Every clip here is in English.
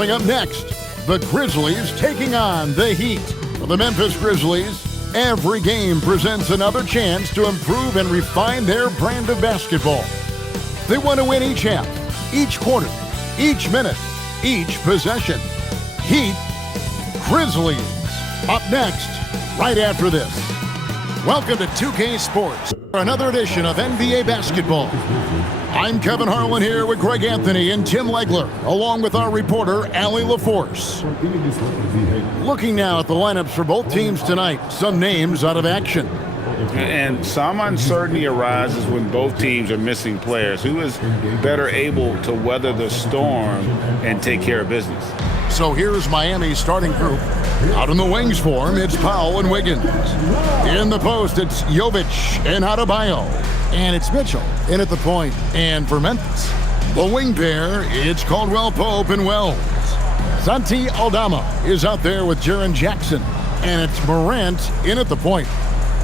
Coming up next, the Grizzlies taking on the Heat. For the Memphis Grizzlies, every game presents another chance to improve and refine their brand of basketball. They want to win each half, each quarter, each minute, each possession. Heat, Grizzlies. Up next, right after this. Welcome to 2K Sports for another edition of NBA basketball. I'm Kevin Harlan here with Greg Anthony and Tim Legler, along with our reporter, Allie LaForce. Looking now at the lineups for both teams tonight, some names out of action. And some uncertainty arises when both teams are missing players. Who is better able to weather the storm and take care of business? So here's Miami's starting group. Out in the wings for him, it's Powell and Wiggins. In the post, it's Jovic and Adebayo. And it's Mitchell in at the point. And for Memphis, the wing pair, it's Caldwell Pope and Wells. Santi Aldama is out there with Jaren Jackson. And it's Morant in at the point.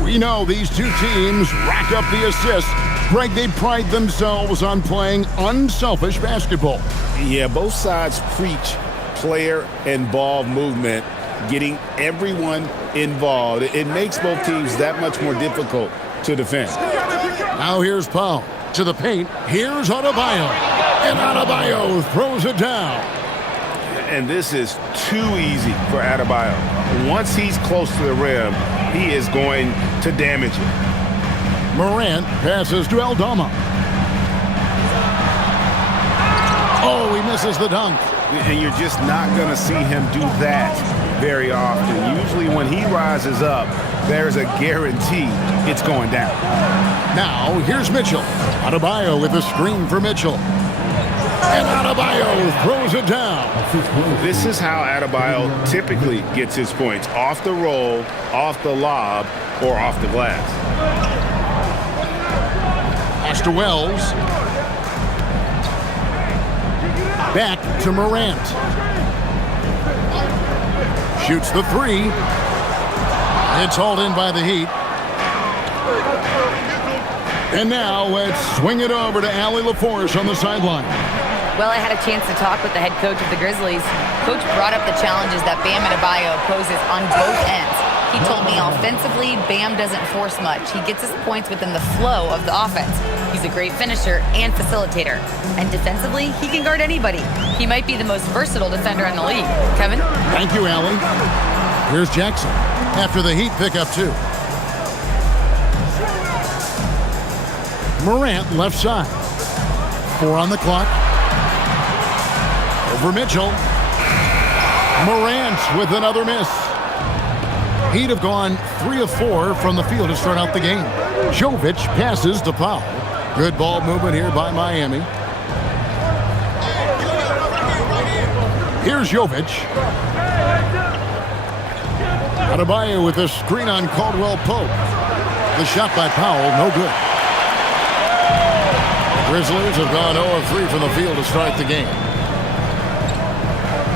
We know these two teams rack up the assists. Greg, they pride themselves on playing unselfish basketball. Yeah, both sides preach player and ball movement, getting everyone involved. It makes both teams that much more difficult to defend. Now here's Powell to the paint. Here's Adebayo. And Adebayo throws it down. And this is too easy for Adebayo. Once he's close to the rim, he is going to damage it. Morant passes to Aldama. Oh, he misses the dunk. And you're just not going to see him do that very often. Usually when he rises up, there's a guarantee it's going down. Now, here's Mitchell. Adebayo with a screen for Mitchell. And Adebayo throws it down. This is how Adebayo typically gets his points. Off the roll, off the lob, or off the glass. Pass to Wells. Back to Morant. Shoots the three. It's hauled in by the Heat. And now let's swing it over to Allie LaForce on the sideline. Well, I had a chance to talk with the head coach of the Grizzlies. Coach brought up the challenges that Bam Adebayo poses on both ends. He told me offensively, Bam doesn't force much. He gets his points within the flow of the offense. He's a great finisher and facilitator. And defensively, he can guard anybody. He might be the most versatile defender in the league. Kevin? Thank you, Allie. Here's Jackson after the Heat pick up two. Morant left side. 4 on the clock. Over Mitchell. Morant with another miss. He'd have gone 3 of 4 from the field to start out the game. Jovic passes to Powell. Good ball movement here by Miami. Here's Jovic. Adebayo with a screen on Caldwell Pope. The shot by Powell, no good. The Grizzlies have gone 0 of 3 from the field to start the game.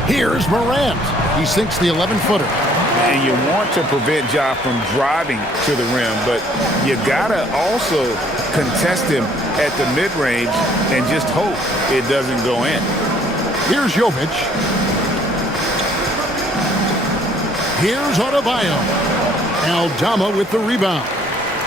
Here's Morant. He sinks the 11-footer. And you want to prevent Ja from driving to the rim, but you gotta also contest him at the mid-range and just hope it doesn't go in. Here's Jovic. Here's Adebayo. Aldama with the rebound.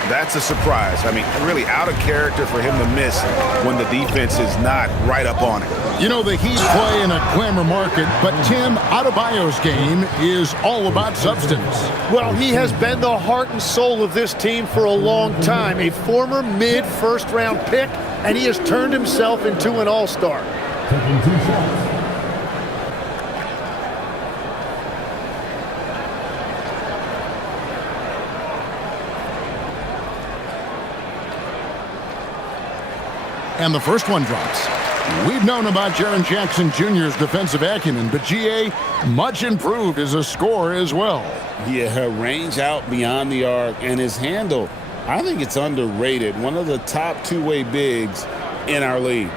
That's a surprise. I mean, really out of character for him to miss when the defense is not right up on it. You know, the Heat play in a glamour market, but Tim, Adebayo's game is all about substance. Well, he has been the heart and soul of this team for a long time. A former mid-first-round pick, and he has turned himself into an all-star. Taking 2 shots. And the first one drops. We've known about Jaren Jackson Jr.'s defensive acumen, but GA much improved as a scorer as well. Yeah, range out beyond the arc, and his handle, I think it's underrated. One of the top two-way bigs in our league.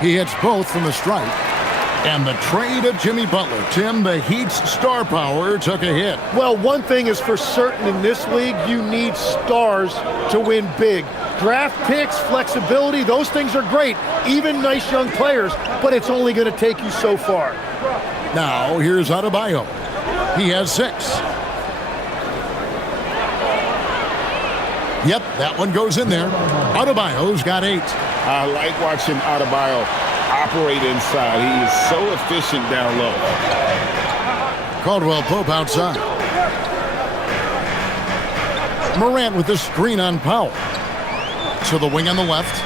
He hits both from the stripe. And the trade of Jimmy Butler. Tim, the Heat's star power took a hit. Well, one thing is for certain in this league, you need stars to win big. Draft picks, flexibility, those things are great. Even nice young players, but it's only going to take you so far. Now, here's Adebayo. He has 6. Yep, that one goes in there. Adebayo's got 8. I like watching Adebayo operate inside. He is so efficient down low. Caldwell Pope outside. Morant with the screen on Powell. To the wing on the left.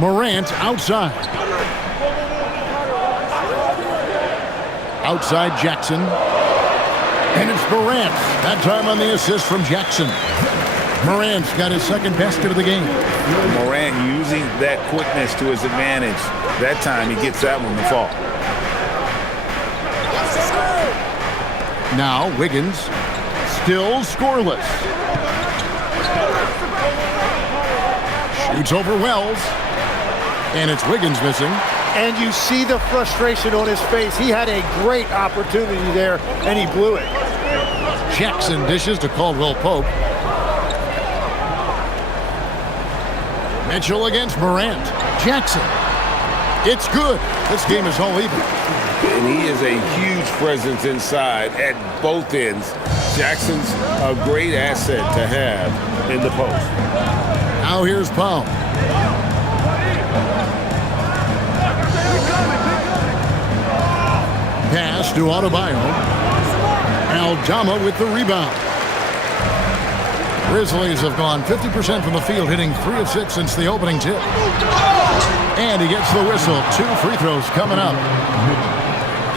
Morant outside. Outside Jackson. And it's Morant. That time on the assist from Jackson. Morant's got his second basket of the game. Morant using that quickness to his advantage. That time he gets that one to fall. Now Wiggins. Still scoreless. Shoots over Wells. And it's Wiggins missing. And you see the frustration on his face. He had a great opportunity there, and he blew it. Jackson dishes to Caldwell Pope. Mitchell against Morant. Jackson. It's good. This game is all even. And he is a huge presence inside at both ends. Jackson's a great asset to have in the post. Now here's Powell. Pass to Adebayo. Aldama with the rebound. Grizzlies have gone 50% from the field, hitting 3 of 6 since the opening tip. And he gets the whistle. 2 free throws coming up.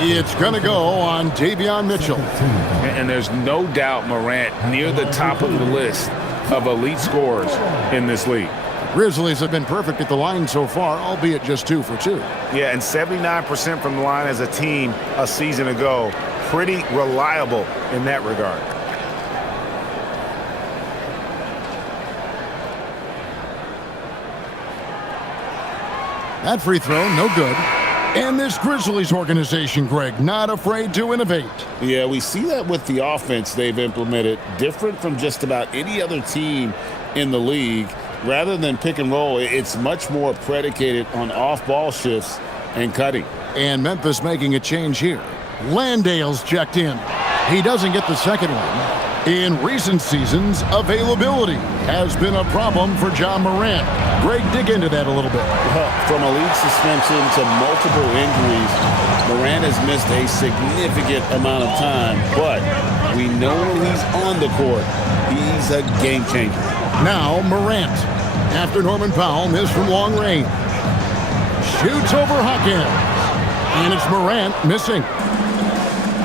It's going to go on Davion Mitchell. And there's no doubt Morant near the top of the list of elite scorers in this league. Grizzlies have been perfect at the line so far, albeit just 2 for 2. Yeah, and 79% from the line as a team a season ago. Pretty reliable in that regard. That free throw, no good. And this Grizzlies organization, Greg, not afraid to innovate. Yeah, we see that with the offense they've implemented, different from just about any other team in the league. Rather than pick and roll, it's much more predicated on off-ball shifts and cutting. And Memphis making a change here. Landale's checked in. He doesn't get the second one. In recent seasons, availability has been a problem for John Morant. Greg, dig into that a little bit. From a league suspension to multiple injuries, Morant has missed a significant amount of time, but we know when he's on the court, he's a game changer. Now Morant, after Norman Powell missed from long range. Shoots over Hawkins. And it's Morant missing.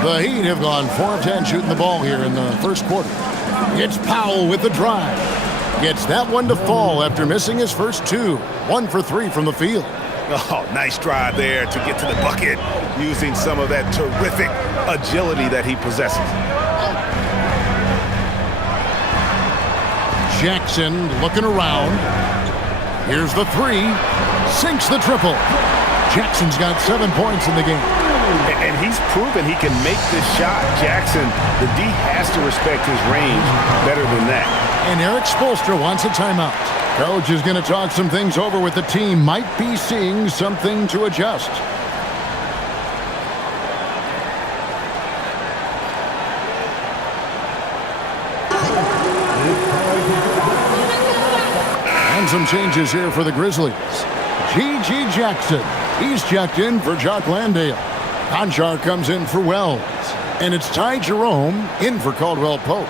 The Heat have gone 4 of 10 shooting the ball here in the first quarter. It's Powell with the drive. Gets that one to fall after missing his first 2. 1 for 3 from the field. Oh, nice drive there to get to the bucket, using some of that terrific agility that he possesses. Jackson looking around. Here's the 3. Sinks the triple. Jackson's got 7 points in the game. And he's proven he can make this shot. Jackson, the D has to respect his range better than that. And Eric Spoelstra wants a timeout. Coach is going to talk some things over with the team. Might be seeing something to adjust. And some changes here for the Grizzlies. G.G. Jackson. He's checked in for Jock Landale. Conchar comes in for Wells. And it's Ty Jerome in for Caldwell Pope.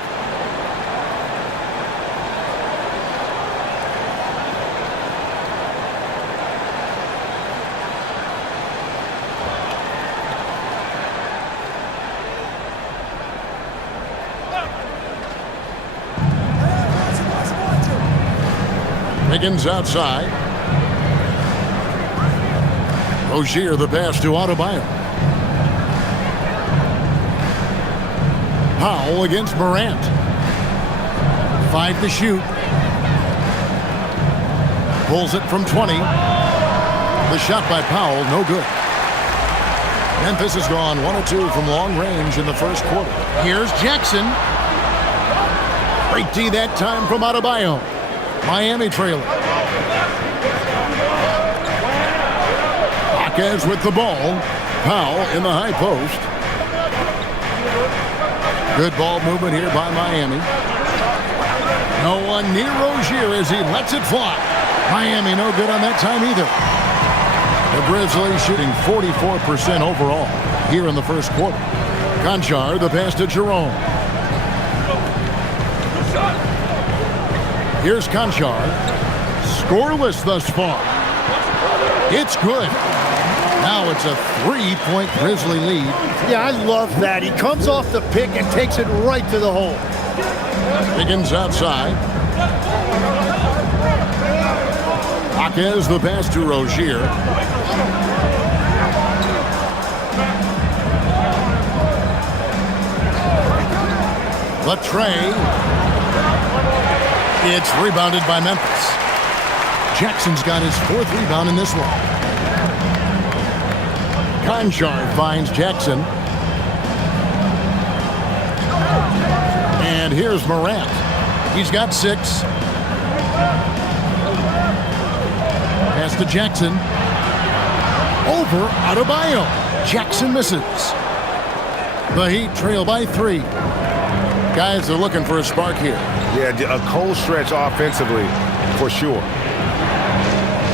Wiggins outside. Rozier the pass to Adebayo. Powell against Morant. 5 to shoot. Pulls it from 20. The shot by Powell, no good. Memphis has gone 1 of 2 from long range in the first quarter. Here's Jackson. Great D that time from Adebayo. Miami trailing. Hawkins with the ball. Powell in the high post. Good ball movement here by Miami. No one near Rozier as he lets it fly. Miami no good on that time either. The Grizzlies shooting 44% overall here in the first quarter. Conchar, the pass to Jerome. Here's Conchar. Scoreless thus far. It's good. Now it's a 3-point Grizzly lead. Yeah, I love that. He comes off the pick and takes it right to the hole. Higgins outside. Hawkins the pass to Rozier. Latre. It's rebounded by Memphis. Jackson's got his 4th rebound in this one. Conchar finds Jackson. And here's Morant. He's got 6. Pass to Jackson. Over Adebayo. Jackson misses. The Heat trail by 3. Guys are looking for a spark here. Yeah, a cold stretch offensively, for sure.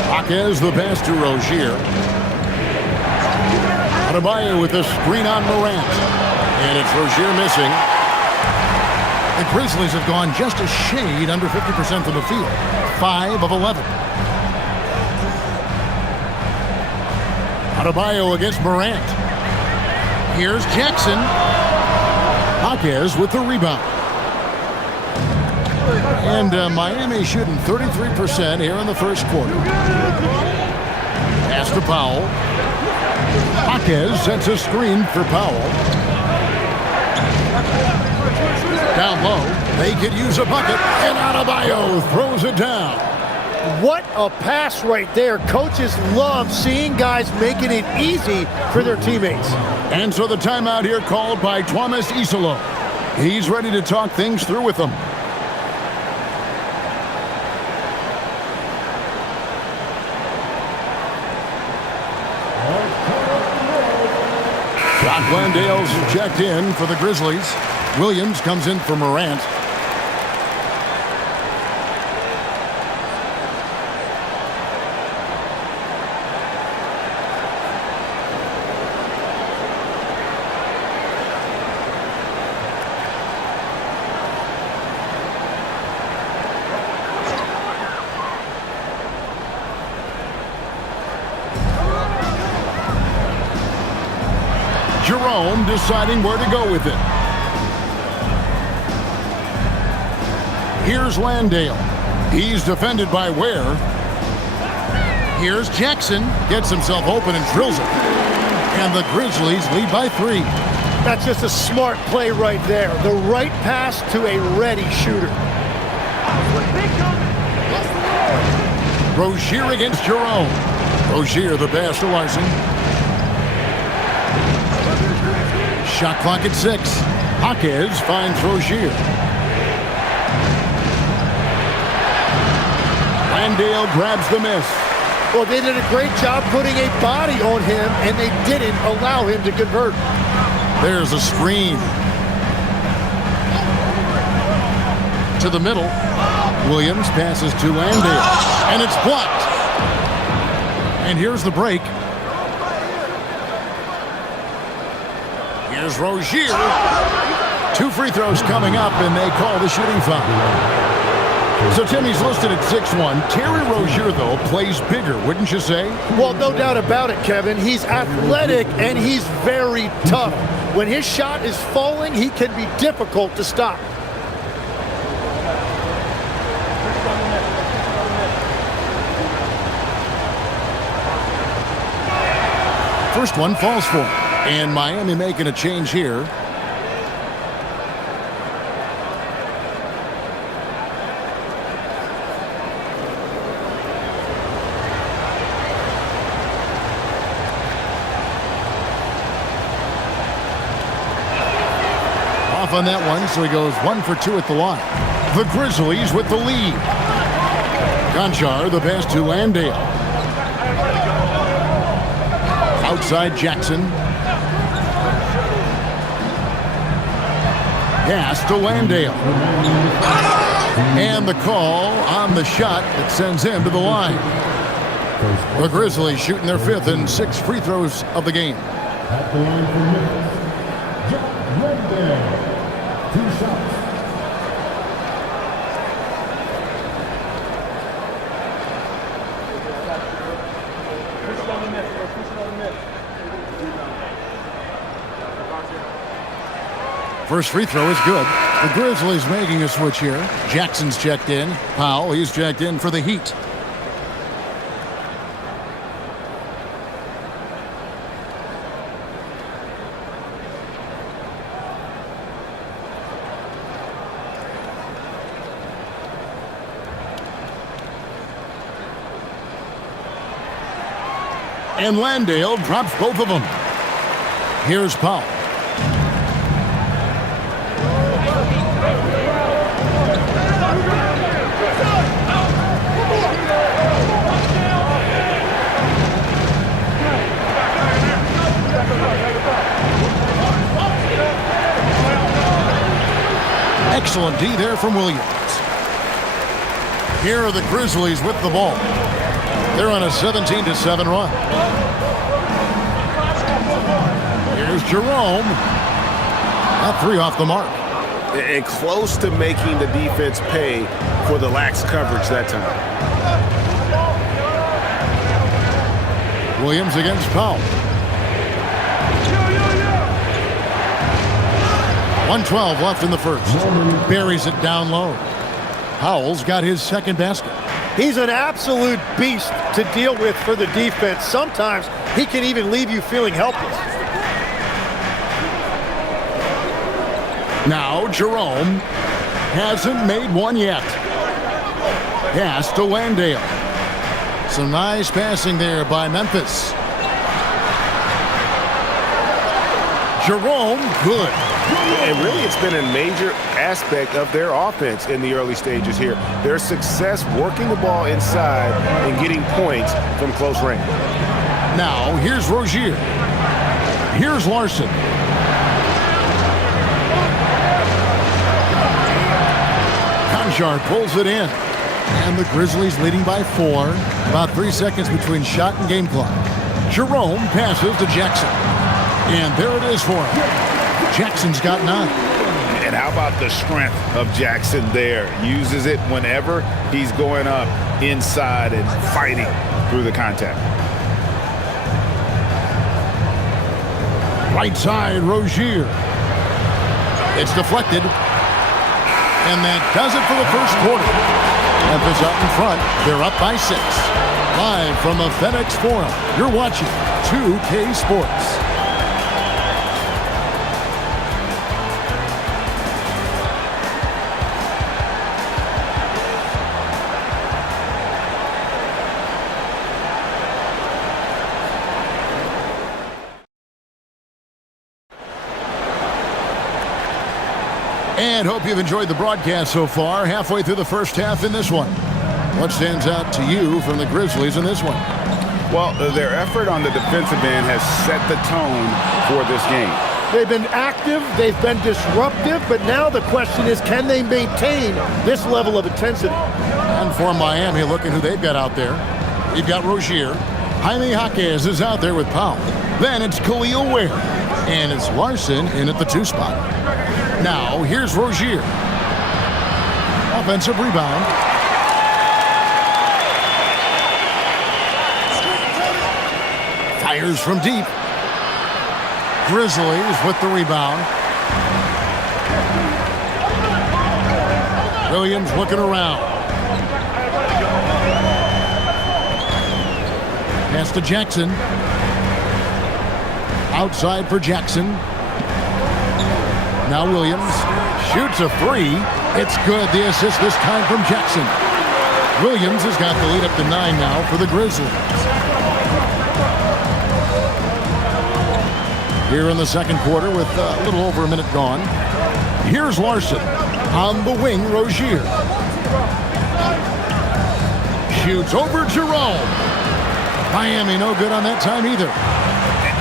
Hawkins the pass to Rozier. Adebayo with the screen on Morant. And it's Rozier missing. The Grizzlies have gone just a shade under 50% from the field. 5 of 11. Adebayo against Morant. Here's Jackson. Hawkins with the rebound. And Miami shooting 33% here in the first quarter. Pass to Powell. Hawkins sets a screen for Powell. Down low, they could use a bucket, and Adebayo throws it down. What a pass right there. Coaches love seeing guys making it easy for their teammates. And so the timeout here called by Thomas Isolo. He's ready to talk things through with them. Landale's checked in for the Grizzlies. Williams comes in for Morant. Jerome deciding where to go with it. Here's Landale. He's defended by Ware. Here's Jackson. Gets himself open and drills it. And the Grizzlies lead by 3. That's just a smart play right there. The right pass to a ready shooter. Rozier against Jerome. Rozier the pass to Larson. Shot clock at 6. Hawkins finds Rozier. Landale grabs the miss. Well, they did a great job putting a body on him, and they didn't allow him to convert. There's a screen. To the middle. Williams passes to Landale. And it's blocked. And here's the break. Here's Rozier. 2 free throws coming up, and they call the shooting foul. So Timmy's listed at 6'1". Terry Rozier, though, plays bigger, wouldn't you say? Well, no doubt about it, Kevin. He's athletic, and he's very tough. When his shot is falling, he can be difficult to stop. First one falls for him. And Miami making a change here. Off on that one, so he goes 1 for 2 at the line. The Grizzlies with the lead. Conchar, the pass to Landale. Outside Jackson. Pass to Landale. And the call on the shot that sends him to the line. The Grizzlies shooting their 5th and 6th free throws of the game. At the line for Memphis, Jack Landale. 2 shots. First free throw is good. The Grizzlies making a switch here. Jackson's checked in. Powell, he's checked in for the Heat. And Landale drops both of them. Here's Powell. Excellent D there from Williams. Here are the Grizzlies with the ball. They're on a 17-7 run. Here's Jerome. That 3 off the mark. And close to making the defense pay for the lax coverage that time. Williams against Powell. 1:12 left in the first. Buries it down low. Powell's got his second basket. He's an absolute beast to deal with for the defense. Sometimes he can even leave you feeling helpless. Now Jerome hasn't made one yet. Pass to Landale. Some nice passing there by Memphis. Jerome, good. And really, it's been a major aspect of their offense in the early stages here. Their success working the ball inside and getting points from close range. Now, here's Rozier. Here's Larson. Conchar pulls it in. And the Grizzlies leading by 4. About 3 seconds between shot and game clock. Jerome passes to Jackson. And there it is for him. Jackson's got 9. And how about the strength of Jackson there? Uses it whenever he's going up inside and fighting through the contact. Right side, Rozier. It's deflected. And that does it for the first quarter. Memphis out in front. They're up by 6. Live from the FedEx Forum, you're watching 2K Sports. And hope you've enjoyed the broadcast so far. Halfway through the first half in this one. What stands out to you from the Grizzlies in this one? Well, their effort on the defensive end has set the tone for this game. They've been active, they've been disruptive, but now the question is, can they maintain this level of intensity? And for Miami, looking who they've got out there. We've got Rozier. Jaime Jaquez is out there with Powell. Then it's Khalil Ware. And it's Larson in at the 2 spot. Now, here's Rozier. Offensive rebound. Fires from deep. Grizzlies with the rebound. Williams looking around. Pass to Jackson. Outside for Jackson. Now Williams shoots a 3. It's good. The assist this time from Jackson. Williams has got the lead up to 9 now for the Grizzlies. Here in the second quarter with a little over a minute gone. Here's Larson. On the wing, Rozier. shoots over Jerome. Miami no good on that time either.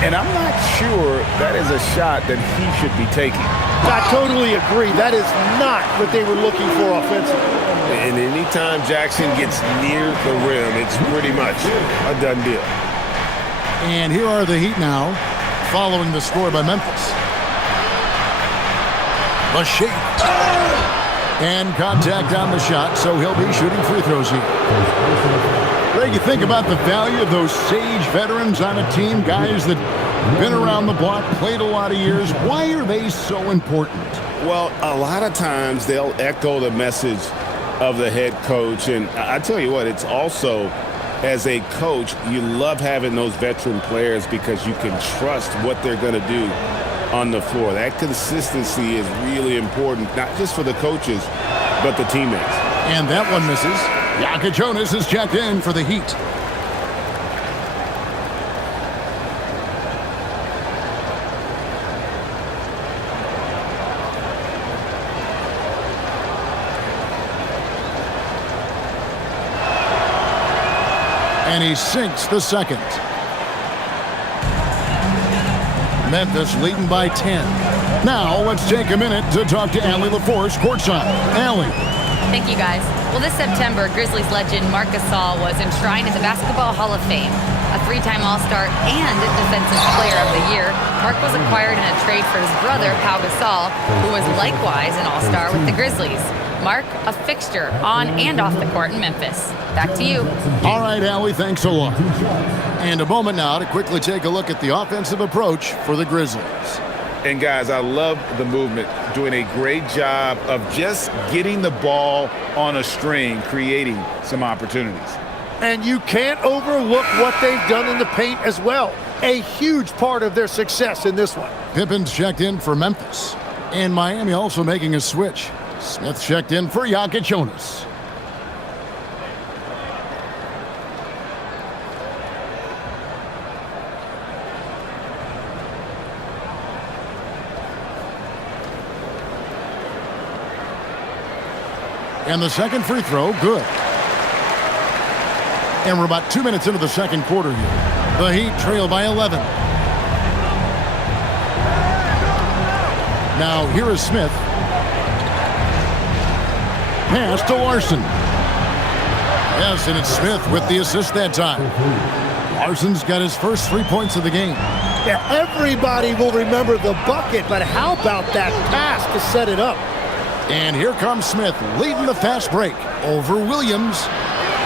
And I'm not sure that is a shot that he should be taking. I totally agree. That is not what they were looking for offensively. And anytime Jackson gets near the rim, it's pretty much a done deal. And here are the Heat now, following the score by Memphis. The shake. And contact on the shot, so he'll be shooting free throws here. Greg, you think about the value of those sage veterans on a team, guys that been around the block, played a lot of years. Why are they so important? Well, a lot of times they'll echo the message of the head coach. And I tell you what, it's also, as a coach, you love having those veteran players because you can trust what they're going to do on the floor. That consistency is really important, not just for the coaches, but the teammates. And that one misses. Jonas is checked in for the Heat. And he sinks the second. Memphis leading by 10. Now let's take a minute to talk to Allie LaForce courtside. Allie. Thank you, guys. Well, this September, Grizzlies legend Marc Gasol was enshrined in the Basketball Hall of Fame. A three-time All-Star and Defensive Player of the Year, Marc was acquired in a trade for his brother, Pau Gasol, who was likewise an All-Star with the Grizzlies. Marc, a fixture on and off the court in Memphis. Back to you. All right, Allie, thanks a lot. And a moment now to quickly take a look at the offensive approach for the Grizzlies. And guys, I love the movement, doing a great job of just getting the ball on a string, creating some opportunities. And you can't overlook what they've done in the paint as well. A huge part of their success in this one. Pippen's checked in for Memphis. And Miami also making a switch. Smith checked in for Jonas. And the second free throw, good. And we're about 2 minutes into the second quarter here. The Heat trail by 11. Now here is Smith. Pass to Larson. Yes, and it's Smith with the assist that time. Larson's got his first 3 points of the game. Yeah, everybody will remember the bucket, but how about that pass to set it up? And here comes Smith leading the fast break over Williams.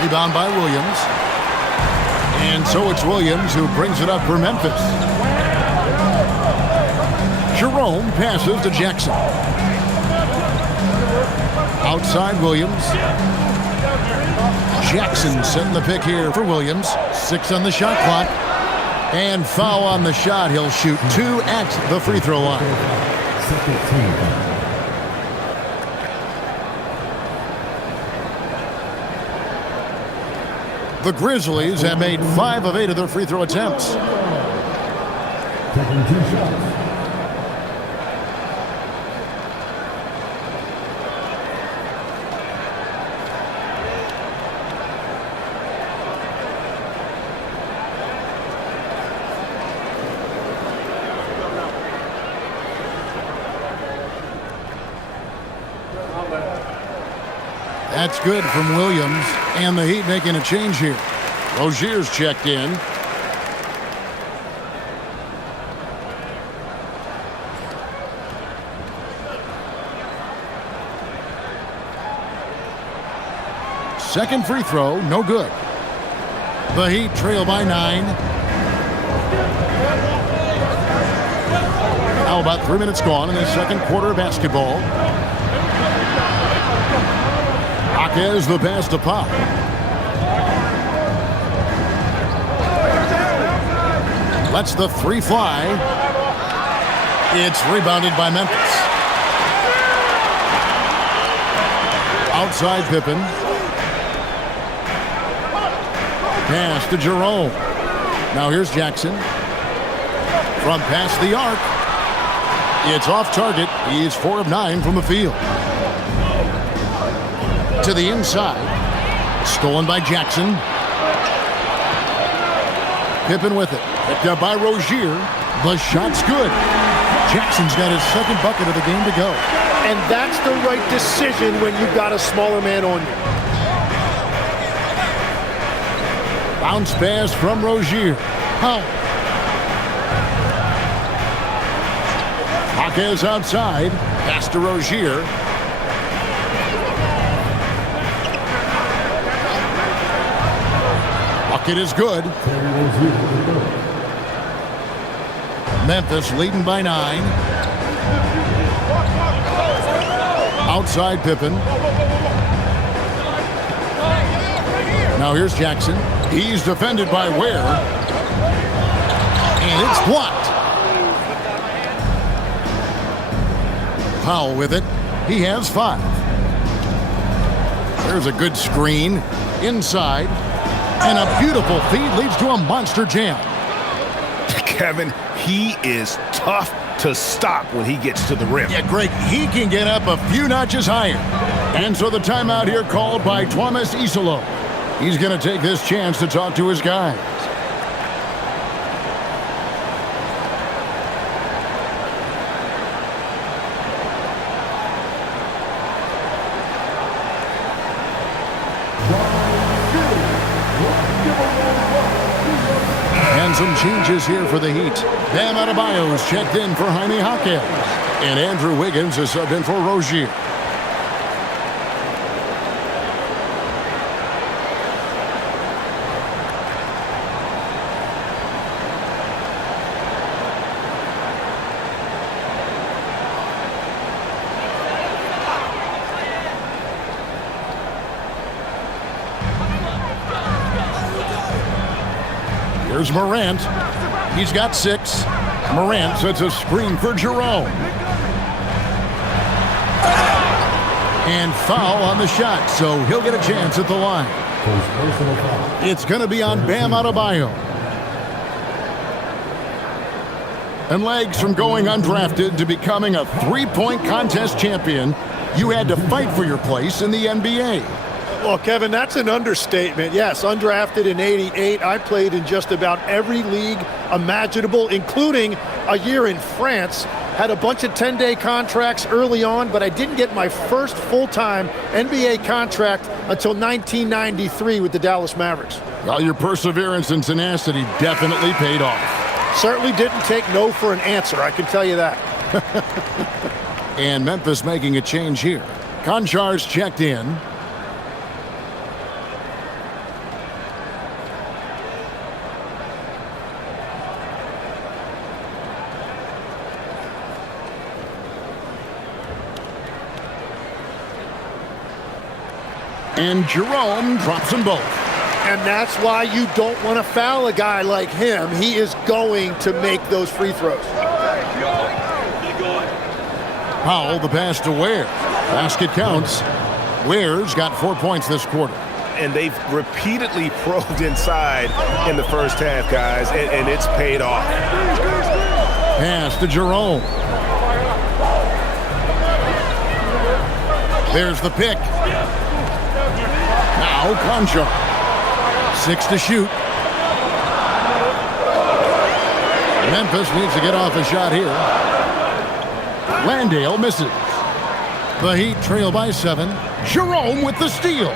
Rebound by Williams. And so it's Williams who brings it up for Memphis. Jerome passes to Jackson. Outside Williams. Jackson setting the pick here for Williams. 6 on the shot clock. And foul on the shot. He'll shoot 2 at the free throw line. The Grizzlies have made 5 of 8 of their free throw attempts. Taking 2 shots. That's good from Williams, and the Heat making a change here. Rozier's checked in. Second free throw, no good. The Heat trail by 9. Now about 3 minutes gone in the second quarter of basketball. Is the pass to Pop. Lets the 3 fly. It's rebounded by Memphis. Outside Pippen. Pass to Jerome. Now here's Jackson. From past the arc. It's off target. He's 4 of 9 from the field. To the inside. Stolen by Jackson. Pippen with it. Picked up by Rozier. The shot's good. Jackson's got his second bucket of the game to go. And that's the right decision when you've got a smaller man on you. Bounce pass from Rozier. Powell. Hawkins outside. Pass to Rozier. Bucket is good. Memphis leading by 9. Outside Pippen. Now here's Jackson. He's defended by Ware. And it's blocked. Powell with it. He has 5. There's a good screen. Inside. And a beautiful feed leads to a monster jam. Kevin, he is tough to stop when he gets to the rim. Yeah, Greg, he can get up a few notches higher. And so the timeout here called by Thomas Isolo. He's going to take this chance to talk to his guys. And some changes here for the Heat. Bam Adebayo's checked in for Jaime Hawkins. And Andrew Wiggins is subbed in for Rozier. Here's Morant. He's got 6. Morant sets a screen for Jerome. And foul on the shot, so he'll get a chance at the line. It's going to be on Bam Adebayo. And legs from going undrafted to becoming a three-point contest champion, you had to fight for your place in the NBA. Well, Kevin, that's an understatement. Yes, undrafted in '88. I played in just about every league imaginable, including a year in France. Had a bunch of 10-day contracts early on, but I didn't get my first full-time NBA contract until 1993 with the Dallas Mavericks. Well, your perseverance and tenacity definitely paid off. Certainly didn't take no for an answer, I can tell you that. And Memphis making a change here. Konchar's checked in. And Jerome drops them both. And that's why you don't want to foul a guy like him. He is going to make those free throws. Powell, the pass to Ware. Basket counts. Ware's got 4 points this quarter. And they've repeatedly probed inside in the first half, guys, and it's paid off. Pass to Jerome. There's the pick. Now Konchar. 6 to shoot. Memphis needs to get off a shot here. Landale misses. The Heat trail by 7. Jerome with the steal.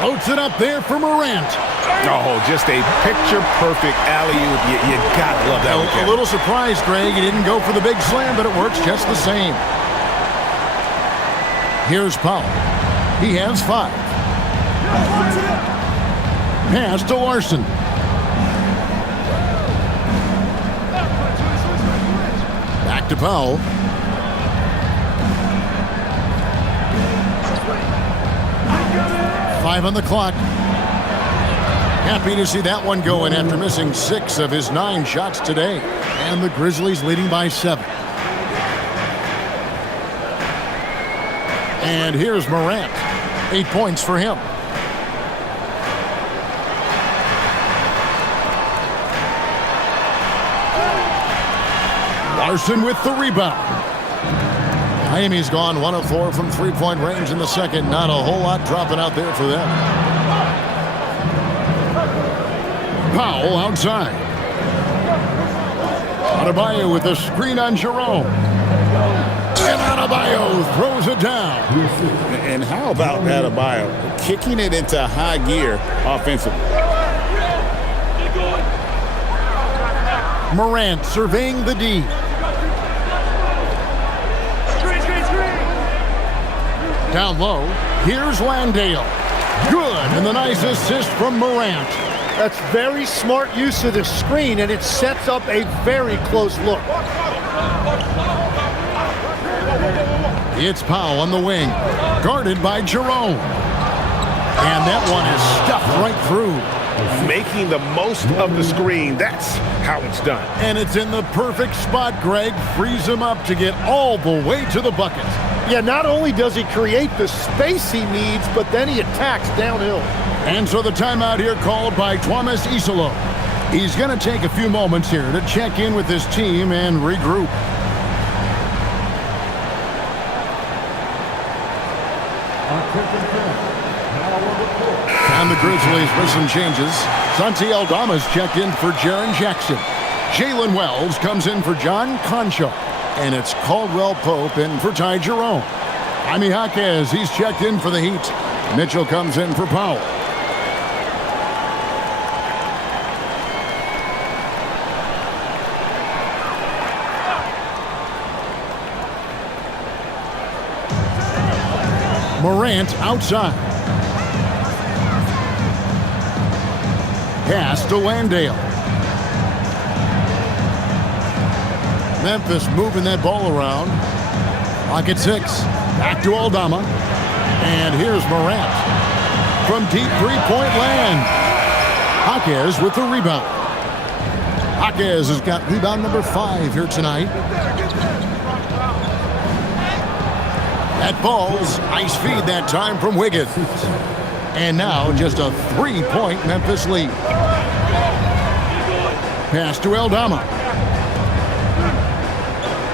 Floats it up there for Morant. Oh, just a picture-perfect alley-oop. You gotta love that one. A little surprised, Greg. He didn't go for the big slam, but it works just the same. Here's Powell. He has 5. Pass to Larson. Back to Powell. Five on the clock. Happy to see that one going after missing 6 of his 9 shots today. And the Grizzlies leading by 7. And here's Morant. 8 points for him. Larson with the rebound. Miami's gone 1 of 4 from three-point range in the second. Not a whole lot dropping out there for them. Powell outside. Adebayo with a screen on Jerome. And Adebayo throws it down. And how about Adebayo kicking it into high gear offensively? Morant surveying the D. Down low, here's Landale. Good, and the nice assist from Morant. That's very smart use of the screen, and it sets up a very close look. It's Powell on the wing, guarded by Jerome. And that one is stuffed right through. Making the most of the screen, that's how it's done. And it's in the perfect spot, Greg. Frees him up to get all the way to the bucket. Yeah, not only does he create the space he needs, but then he attacks downhill. And so the timeout here called by Thomas Isolo. He's going to take a few moments here to check in with his team and regroup. And the Grizzlies with some changes. Santi Aldama's checked in for Jaren Jackson. Jalen Wells comes in for John Concho. And it's Caldwell Pope in for Ty Jerome. Jaime Jaquez, he's checked in for the Heat. Mitchell comes in for Powell. Morant outside. Pass to Landale. Memphis moving that ball around. Clock at 6. Back to Aldama. And here's Morant. From deep three-point land. Jaquez with the rebound. Jaquez has got rebound number 5 here tonight. That ball's ice feed that time from Wiggins. And now just a 3-point Memphis lead. Pass to Aldama.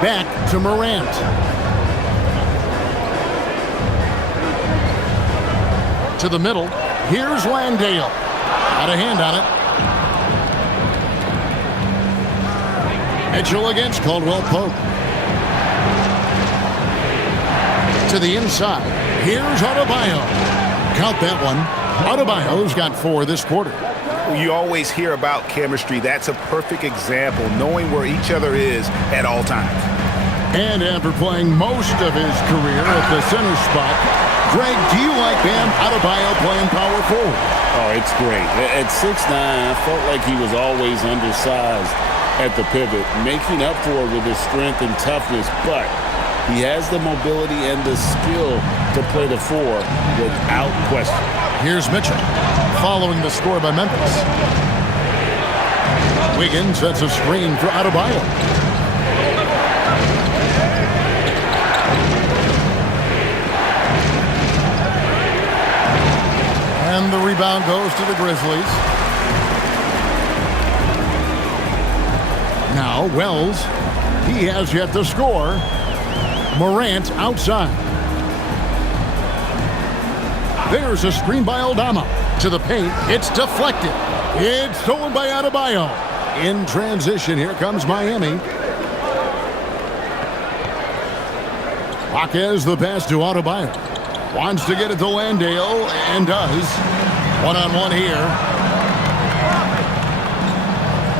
Back to Morant. To the middle. Here's Landale. Got a hand on it. Mitchell against Caldwell Pope. To the inside. Here's Adebayo. Count that one. Adebayo's got 4 this quarter. You always hear about chemistry. That's a perfect example, knowing where each other is at all times. And after playing most of his career at the center spot, Greg, do you like Bam Adebayo playing power forward? Oh, it's great. At 6'9", I felt like he was always undersized at the pivot, making up for it with his strength and toughness, but he has the mobility and the skill to play the 4 without question. Here's Mitchell, following the score by Memphis. Wiggins sets a screen for Adebayo. And the rebound goes to the Grizzlies. Now Wells, he has yet to score. Morant outside. There's a screen by Aldama. To the paint. It's deflected. It's stolen by Adebayo. In transition, here comes Miami. Jaquez the pass to Adebayo. Wants to get it to Landale, and does. One-on-one here.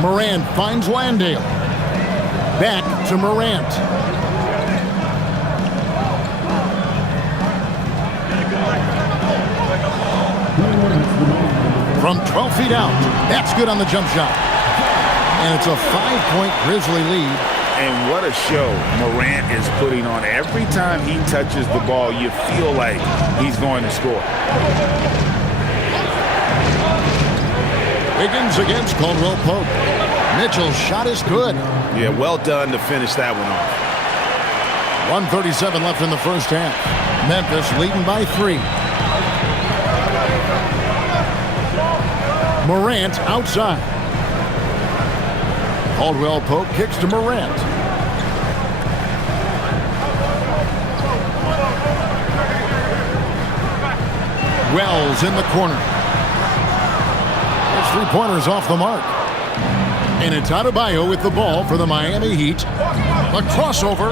Morant finds Landale. Back to Morant. From 12 feet out. That's good on the jump shot. And it's a 5-point Grizzly lead. And what a show Morant is putting on. Every time he touches the ball, you feel like he's going to score. Wiggins against Caldwell Pope. Mitchell's shot is good. Yeah, well done to finish that one off. 1:37 left in the first half. Memphis leading by 3. Morant outside. Caldwell Pope kicks to Morant. Wells in the corner. His three-pointer's off the mark. And it's Adebayo with the ball for the Miami Heat. The crossover.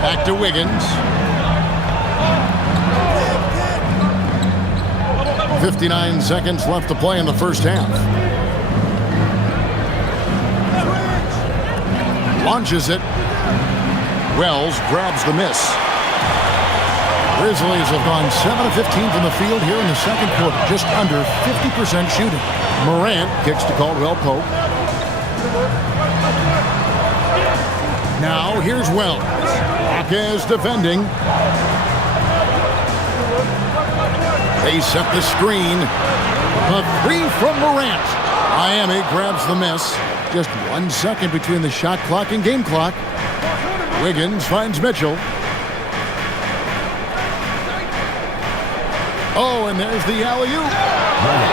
Back to Wiggins. 59 seconds left to play in the first half. Launches it. Wells grabs the miss. Grizzlies have gone 7 of 15 from the field here in the second quarter, just under 50% shooting. Morant kicks to Caldwell Pope. Now here's Wells. Marquez defending. They set the screen. A three from Morant. Miami grabs the miss. Just 1 second between the shot clock and game clock. Wiggins finds Mitchell. Oh, and there's the alley-oop.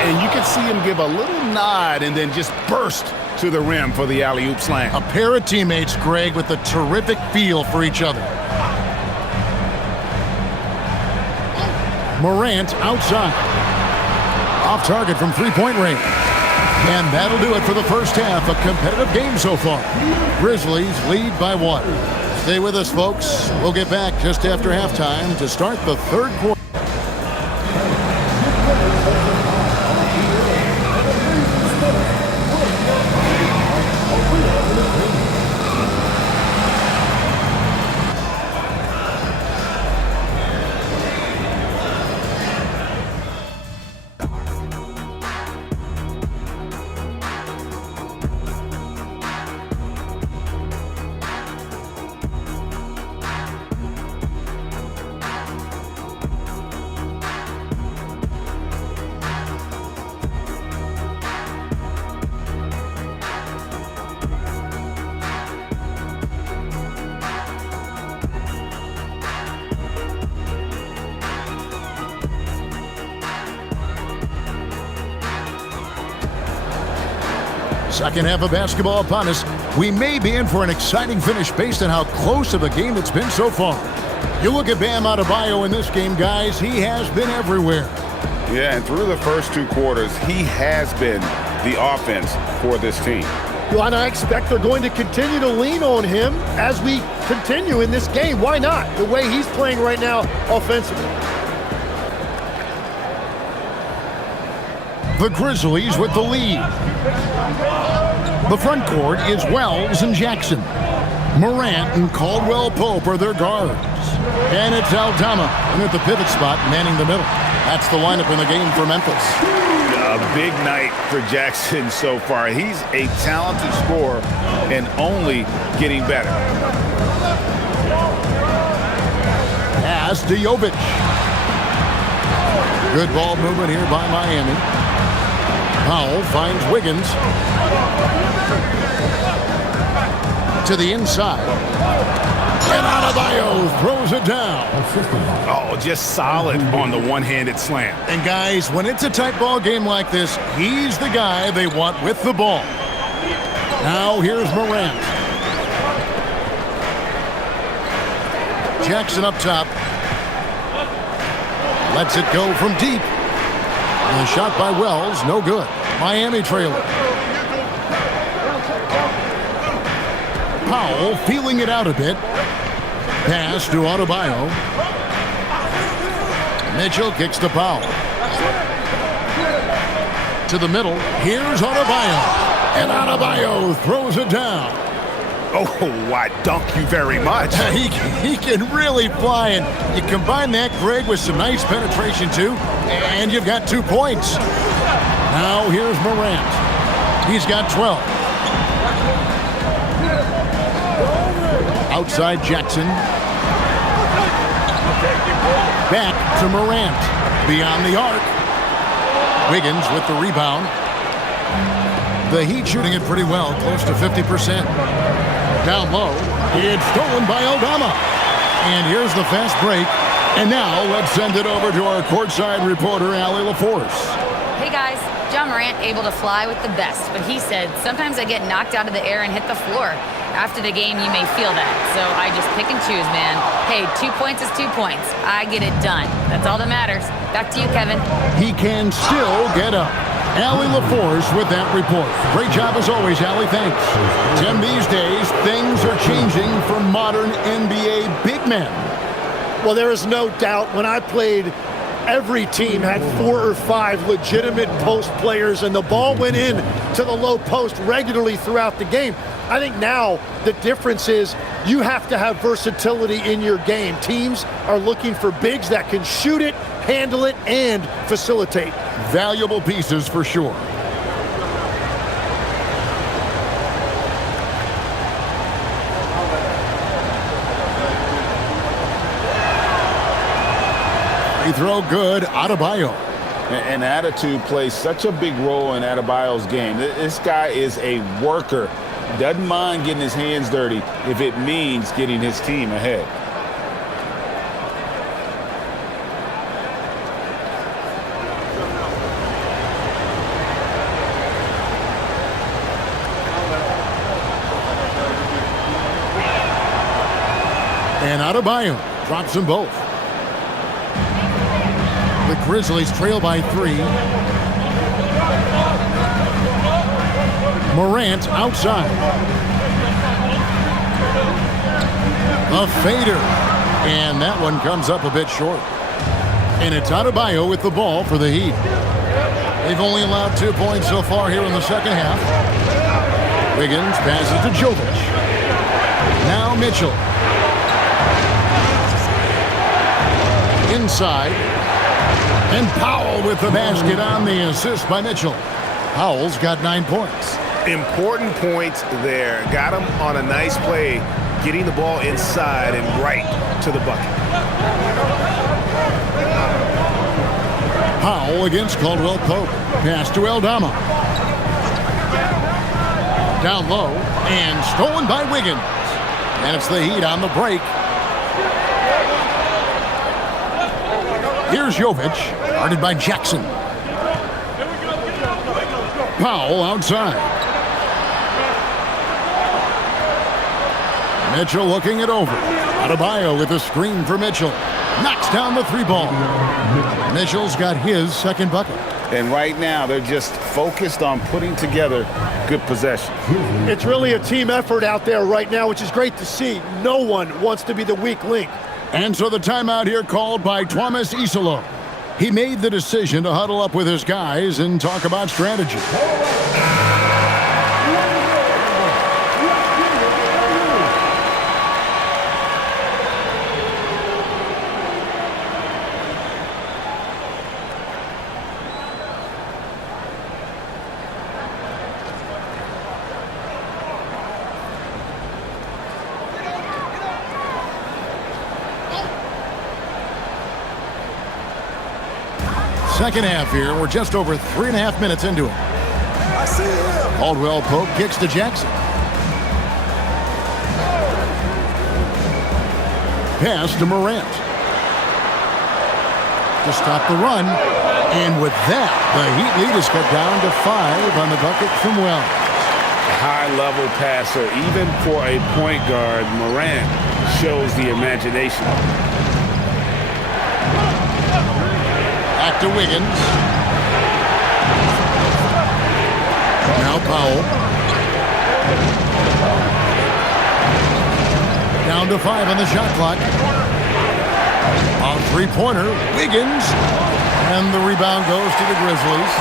And you can see him give a little nod and then just burst to the rim for the alley-oop slam. A pair of teammates, Greg, with a terrific feel for each other. Morant outside. Off target from three-point range. And that'll do it for the first half. A competitive game so far. Grizzlies lead by 1. Stay with us, folks. We'll get back just after halftime to start the third quarter. Second half of basketball upon us. We may be in for an exciting finish based on how close of a game it's been so far. You look at Bam Adebayo in this game, guys, he has been everywhere. Yeah, and through the first 2 quarters, he has been the offense for this team. Well, and I expect they're going to continue to lean on him as we continue in this game. Why not? The way he's playing right now offensively. The Grizzlies with the lead. The front court is Wells and Jackson. Morant and Caldwell Pope are their guards. And it's Aldama in at the pivot spot, manning the middle. That's the lineup in the game for Memphis. A big night for Jackson so far. He's a talented scorer and only getting better. Pass to Jovic. Good ball movement here by Miami. Powell finds Wiggins. To the inside. And Adebayo throws it down. Oh, just solid on the one-handed slam. And guys, when it's a tight ball game like this, he's the guy they want with the ball. Now here's Morant. Jackson up top. Lets it go from deep. And a shot by Wells, no good. Miami trailer. Powell feeling it out a bit. Pass to Adebayo. Mitchell kicks to Powell. To the middle. Here's Adebayo. And Adebayo throws it down. Oh, I dunk you very much. He can really fly, and you combine that, Greg, with some nice penetration, too, and you've got 2 points. Now here's Morant. He's got 12. Outside Jackson. Back to Morant. Beyond the arc. Wiggins with the rebound. The Heat shooting it pretty well, close to 50%. Down low, it's stolen by Aldama. And here's the fast break. And now let's send it over to our courtside reporter, Allie LaForce. Hey guys, John Morant able to fly with the best, but he said, sometimes I get knocked out of the air and hit the floor. After the game, you may feel that. So I just pick and choose, man. Hey, 2 points is 2 points. I get it done. That's all that matters. Back to you, Kevin. He can still get up. Allie LaForce with that report. Great job as always, Allie. Thanks. Tim, these days, things are changing for modern NBA big men. Well, there is no doubt when I played, every team had 4 or 5 legitimate post players, and the ball went in to the low post regularly throughout the game. I think now the difference is you have to have versatility in your game. Teams are looking for bigs that can shoot it, handle it, and facilitate. Valuable pieces for sure. Free throw good, Adebayo. And attitude plays such a big role in Adebayo's game. This guy is a worker. Doesn't mind getting his hands dirty if it means getting his team ahead. And Adebayo drops them both. The Grizzlies trail by 3. Morant outside. A fader. And that one comes up a bit short. And it's Adebayo with the ball for the Heat. They've only allowed 2 points so far here in the second half. Wiggins passes to Jovic. Now Mitchell. Inside. And Powell with the basket on the assist by Mitchell. Powell's got 9 points. Important points there. Got him on a nice play, getting the ball inside and right to the bucket. Powell against Caldwell Pope. Pass to Aldama. Down low and stolen by Wiggins. And it's the Heat on the break. Here's Jovic, guarded by Jackson. Powell outside. Mitchell looking it over. Adebayo with a screen for Mitchell. Knocks down the 3-ball. Mitchell's got his second bucket. And right now, they're just focused on putting together good possession. It's really a team effort out there right now, which is great to see. No one wants to be the weak link. And so the timeout here called by Thomas Isolo. He made the decision to huddle up with his guys and talk about strategy. Second half here. We're just over 3.5 minutes into it. Caldwell Pope kicks to Jackson. Pass to Morant. To stop the run. And with that, the Heat lead is cut down to 5 on the bucket from Wells. High-level passer. Even for a point guard, Morant shows the imagination. Back to Wiggins. Now Powell. Down to 5 on the shot clock. On three-pointer, Wiggins. And the rebound goes to the Grizzlies.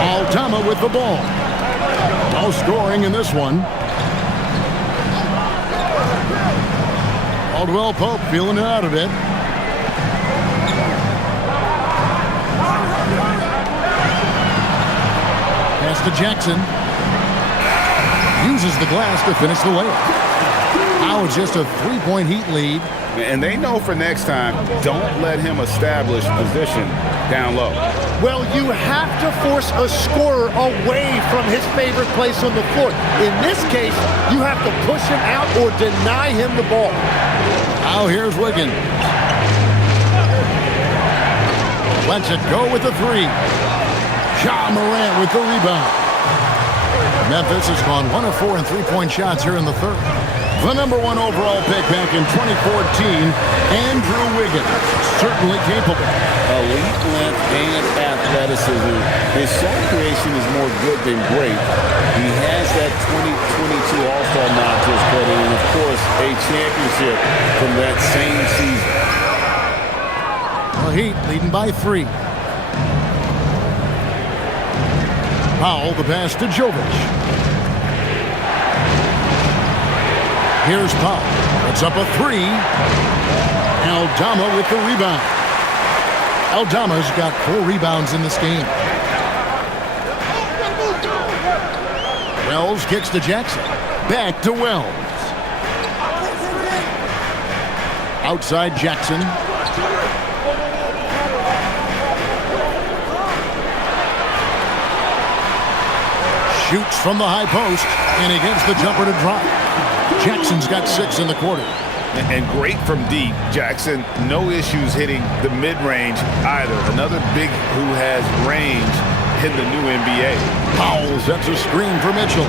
Aldama with the ball. No scoring in this one. Caldwell Pope feeling it out a bit. Pass to Jackson. Uses the glass to finish the layup. Now it's just a 3-point Heat lead. And they know for next time, don't let him establish position down low. Well, you have to force a scorer away from his favorite place on the floor. In this case, you have to push him out or deny him the ball. Now here's Wiggins. Lets it go with the 3. Ja Morant with the rebound. Memphis has gone 1 of 4 in three-point shots here in the third. The number 1 overall pick back in 2014, Andrew Wiggins, certainly capable. Elite length and athleticism. His shot creation is more good than great. He has that 2022 All-Star nod to his credit, and of course, a championship from that same season. The Heat leading by 3. Powell, the pass to Jovic. Here's Powell. It's up a 3. Aldama with the rebound. Aldama's got 4 rebounds in this game. Wells kicks to Jackson. Back to Wells. Outside Jackson. Shoots from the high post, and he gets the jumper to drop. Jackson's got 6 in the quarter. And great from deep, Jackson. No issues hitting the mid-range either. Another big who has range in the new NBA. Powell sets a screen for Mitchell.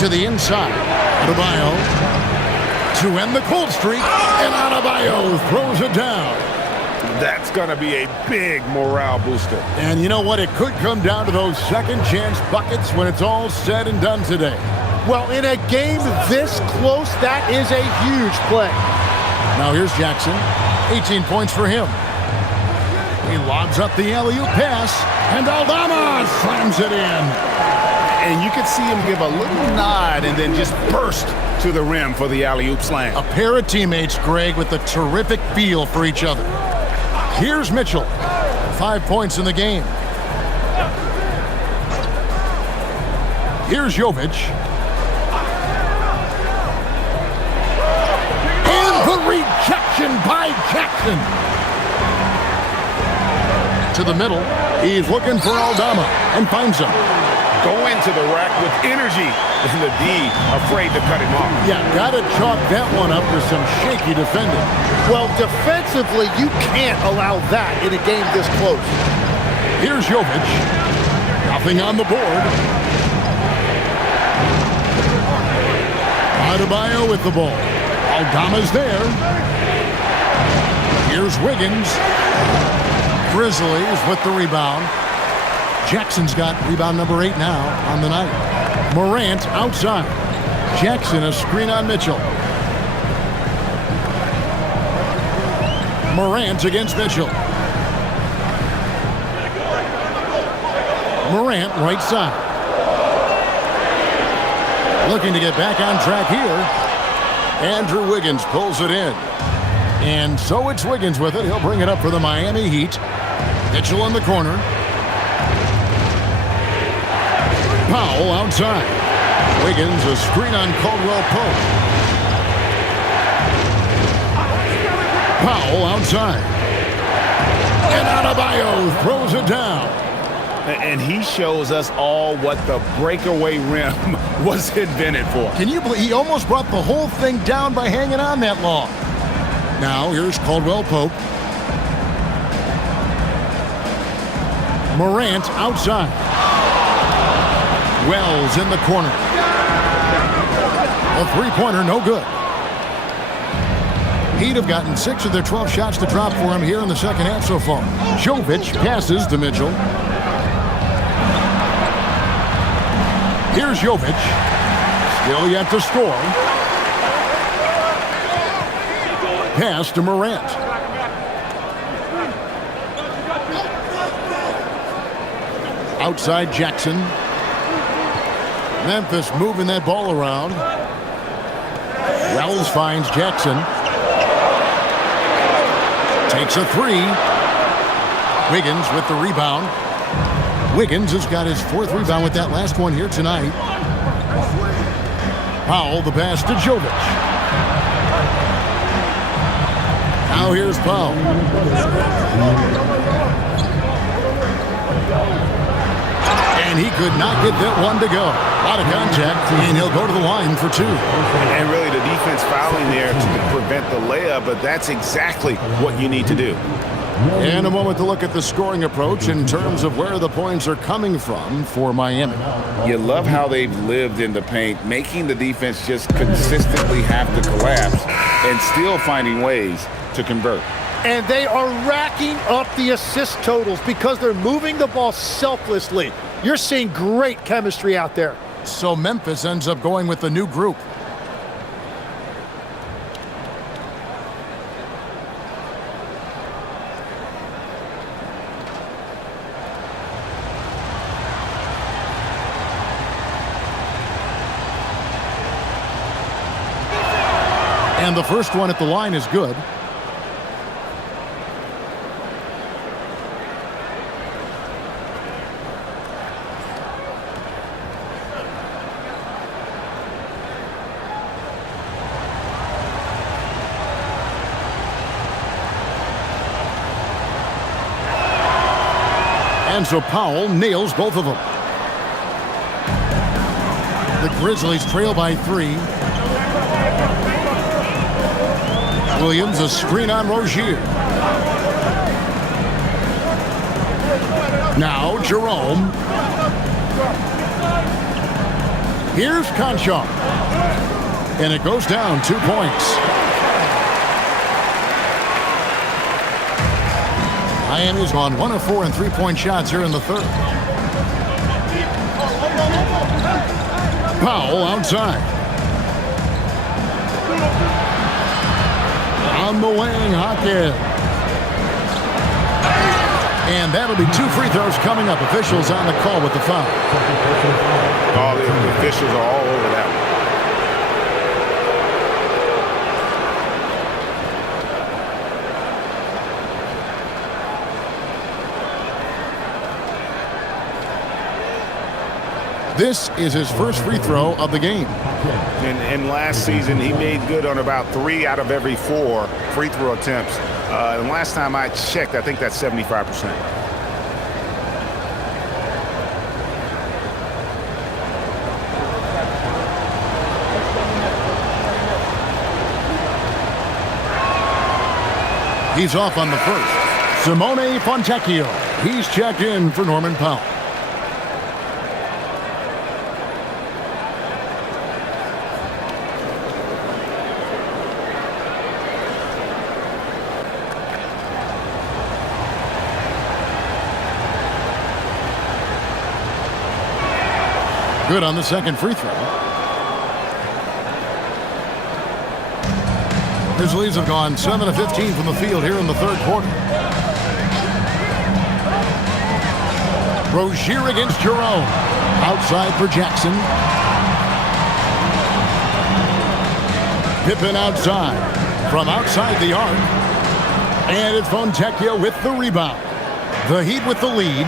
To the inside. Adebayo to end the cold streak, and Adebayo throws it down. That's going to be a big morale booster. And you know what? It could come down to those second chance buckets when it's all said and done today. Well, in a game this close, that is a huge play. Now here's Jackson. 18 points for him. He lobs up the alley-oop pass, and Aldama slams it in. And you can see him give a little nod and then just burst to the rim for the alley-oop slam. A pair of teammates, Greg, with a terrific feel for each other. Here's Mitchell. 5 points in the game. Here's Jovic. And the rejection by Jackson. To the middle. He's looking for Aldama and finds him. Go into the rack with energy, and the D afraid to cut him off. Yeah, gotta chalk that one up to some shaky defending. Well, defensively, you can't allow that in a game this close. Here's Jovic. Nothing on the board. Adebayo with the ball. Aldama's there. Here's Wiggins. Grizzlies with the rebound. Jackson's got rebound number 8 now on the night. Morant outside. Jackson a screen on Mitchell. Morant against Mitchell. Morant right side. Looking to get back on track here. Andrew Wiggins pulls it in. And so it's Wiggins with it. He'll bring it up for the Miami Heat. Mitchell in the corner. Powell outside. Wiggins a screen on Caldwell Pope. Powell outside. And Adebayo throws it down. And he shows us all what the breakaway rim was invented for. Can you believe he almost brought the whole thing down by hanging on that long? Now here's Caldwell Pope. Morant outside. Wells in the corner. A three-pointer, no good. Heat have gotten 6 of their 12 shots to drop for him here in the second half so far. Jovic passes to Mitchell. Here's Jovic. Still yet to score. Pass to Morant. Outside Jackson. Memphis moving that ball around. Wells finds Jackson. Takes a 3. Wiggins with the rebound. Wiggins has got his 4th rebound with that last one here tonight. Powell the pass to Jovic. Now here's Powell. And he could not get that one to go. A lot of contact, and he'll go to the line for 2. And really the defense fouling there to prevent the layup, but that's exactly what you need to do. In a moment to look at the scoring approach in terms of where the points are coming from for Miami. You love how they've lived in the paint, making the defense just consistently have to collapse and still finding ways to convert. And they are racking up the assist totals because they're moving the ball selflessly. You're seeing great chemistry out there. So Memphis ends up going with the new group. And the first one at the line is good. And so Powell nails both of them. The Grizzlies trail by 3. Williams, a screen on Rozier. Now Jerome. Here's Conchar. And it goes down 2 points. Miami's gone 1 of 4 in three-point shots here in the third. Powell outside. On the wing, Hawkins. And that'll be 2 free throws coming up. Officials on the call with the foul. All the officials are all over that one. This is his first free throw of the game. And last season, he made good on about 3 out of every 4 free throw attempts. And last time I checked, I think that's 75%. He's off on the first. Simone Fontecchio. He's checked in for Norman Powell. Good on the second free throw. Grizzlies have gone 7 of 15 from the field here in the third quarter. Rozier against Jerome. Outside for Jackson. Pippen outside. From outside the arc. And it's Fontecchio with the rebound. The Heat with the lead.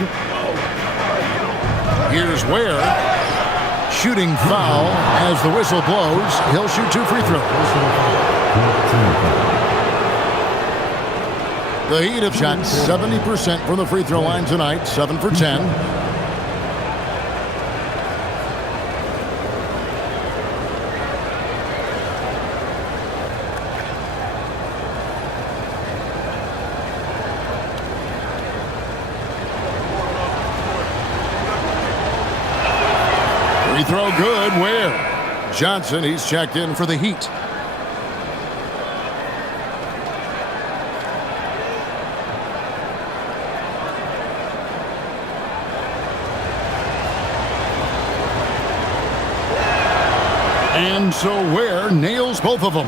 Here's Ware. Shooting foul as the whistle blows. He'll shoot 2 free throws. The Heat have shot 70% from the free throw line tonight, 7 for 10. Free throw good. Where? Johnson, he's checked in for the Heat. And so Ware nails both of them.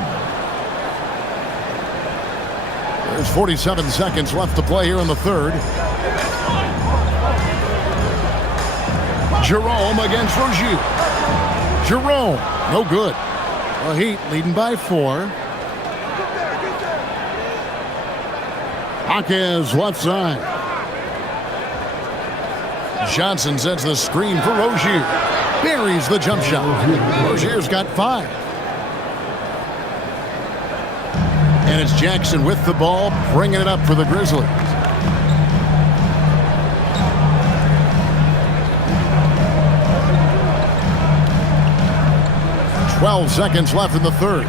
There's 47 seconds left to play here in the third. Jerome against Rozier. Jerome, no good. The Heat leading by 4. Hawkins left side. Johnson sets the screen for Rozier. Buries the jump shot. Rozier's got 5. And it's Jackson with the ball, bringing it up for the Grizzlies. 12 seconds left in the third.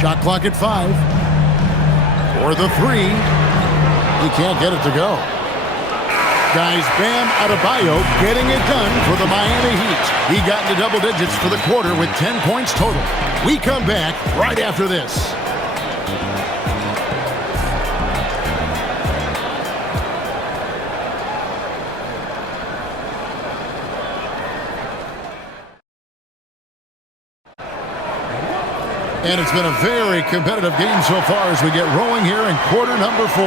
Shot clock at 5. For the three. He can't get it to go. Guys, Bam Adebayo getting it done for the Miami Heat. He got into double digits for the quarter with 10 points total. We come back right after this. And it's been a very competitive game so far as we get rolling here in quarter number 4.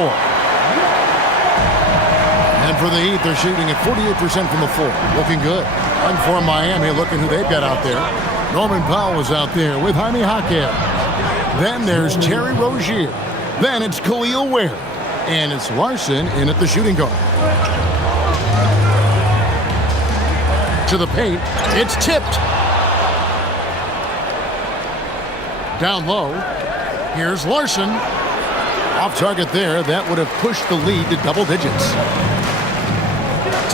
And for the Heat, they're shooting at 48% from the floor. Looking good. And for Miami, looking who they've got out there. Norman Powell was out there with Jaime Jaquez. Then there's Terry Rozier. Then it's Khalil Ware. And it's Larson in at the shooting guard. To the paint. It's tipped. Down low. Here's Larson. Off target there. That would have pushed the lead to double digits.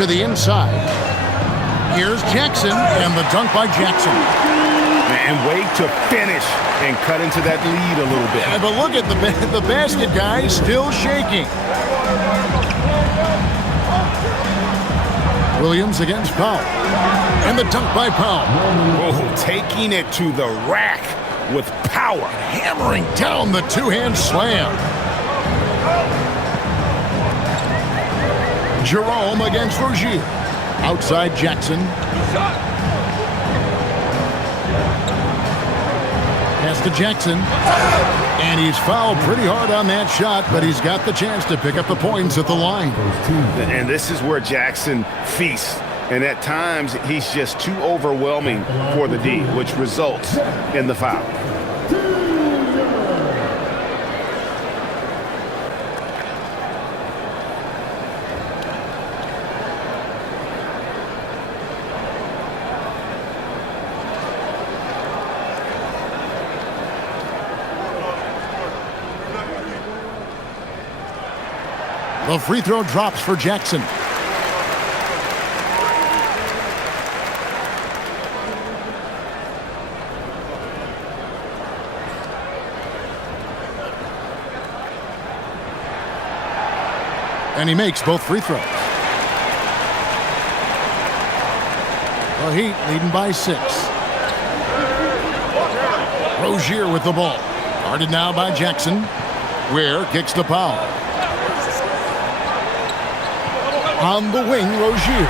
To the inside. Here's Jackson, and the dunk by Jackson. And wait to finish and cut into that lead a little bit. Yeah, but look at the basket, guys, still shaking. Williams against Powell. And the dunk by Powell. Oh, taking it to the rack with power. Hammering down the two-hand slam. Jerome against Rozier. Outside Jackson. Pass to Jackson. And he's fouled pretty hard on that shot, but he's got the chance to pick up the points at the line. And this is where Jackson feasts. And at times, he's just too overwhelming for the D, which results in the foul. The free throw drops for Jackson. And he makes both free throws. The Heat leading by 6. Rozier with the ball. Guarded now by Jackson. Ware kicks to Powell. On the wing, Rozier.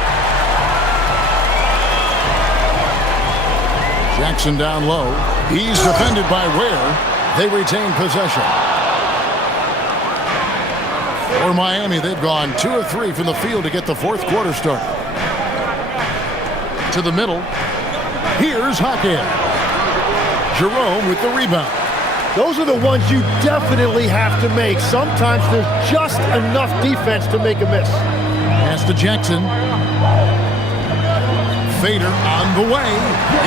Jackson down low. He's defended by Ware. They retain possession. For Miami, they've gone 2 of 3 from the field to get the fourth quarter started. To the middle. Here's Jaquez. Jerome with the rebound. Those are the ones you definitely have to make. Sometimes there's just enough defense to make a miss. Pass to Jackson. Fader on the way.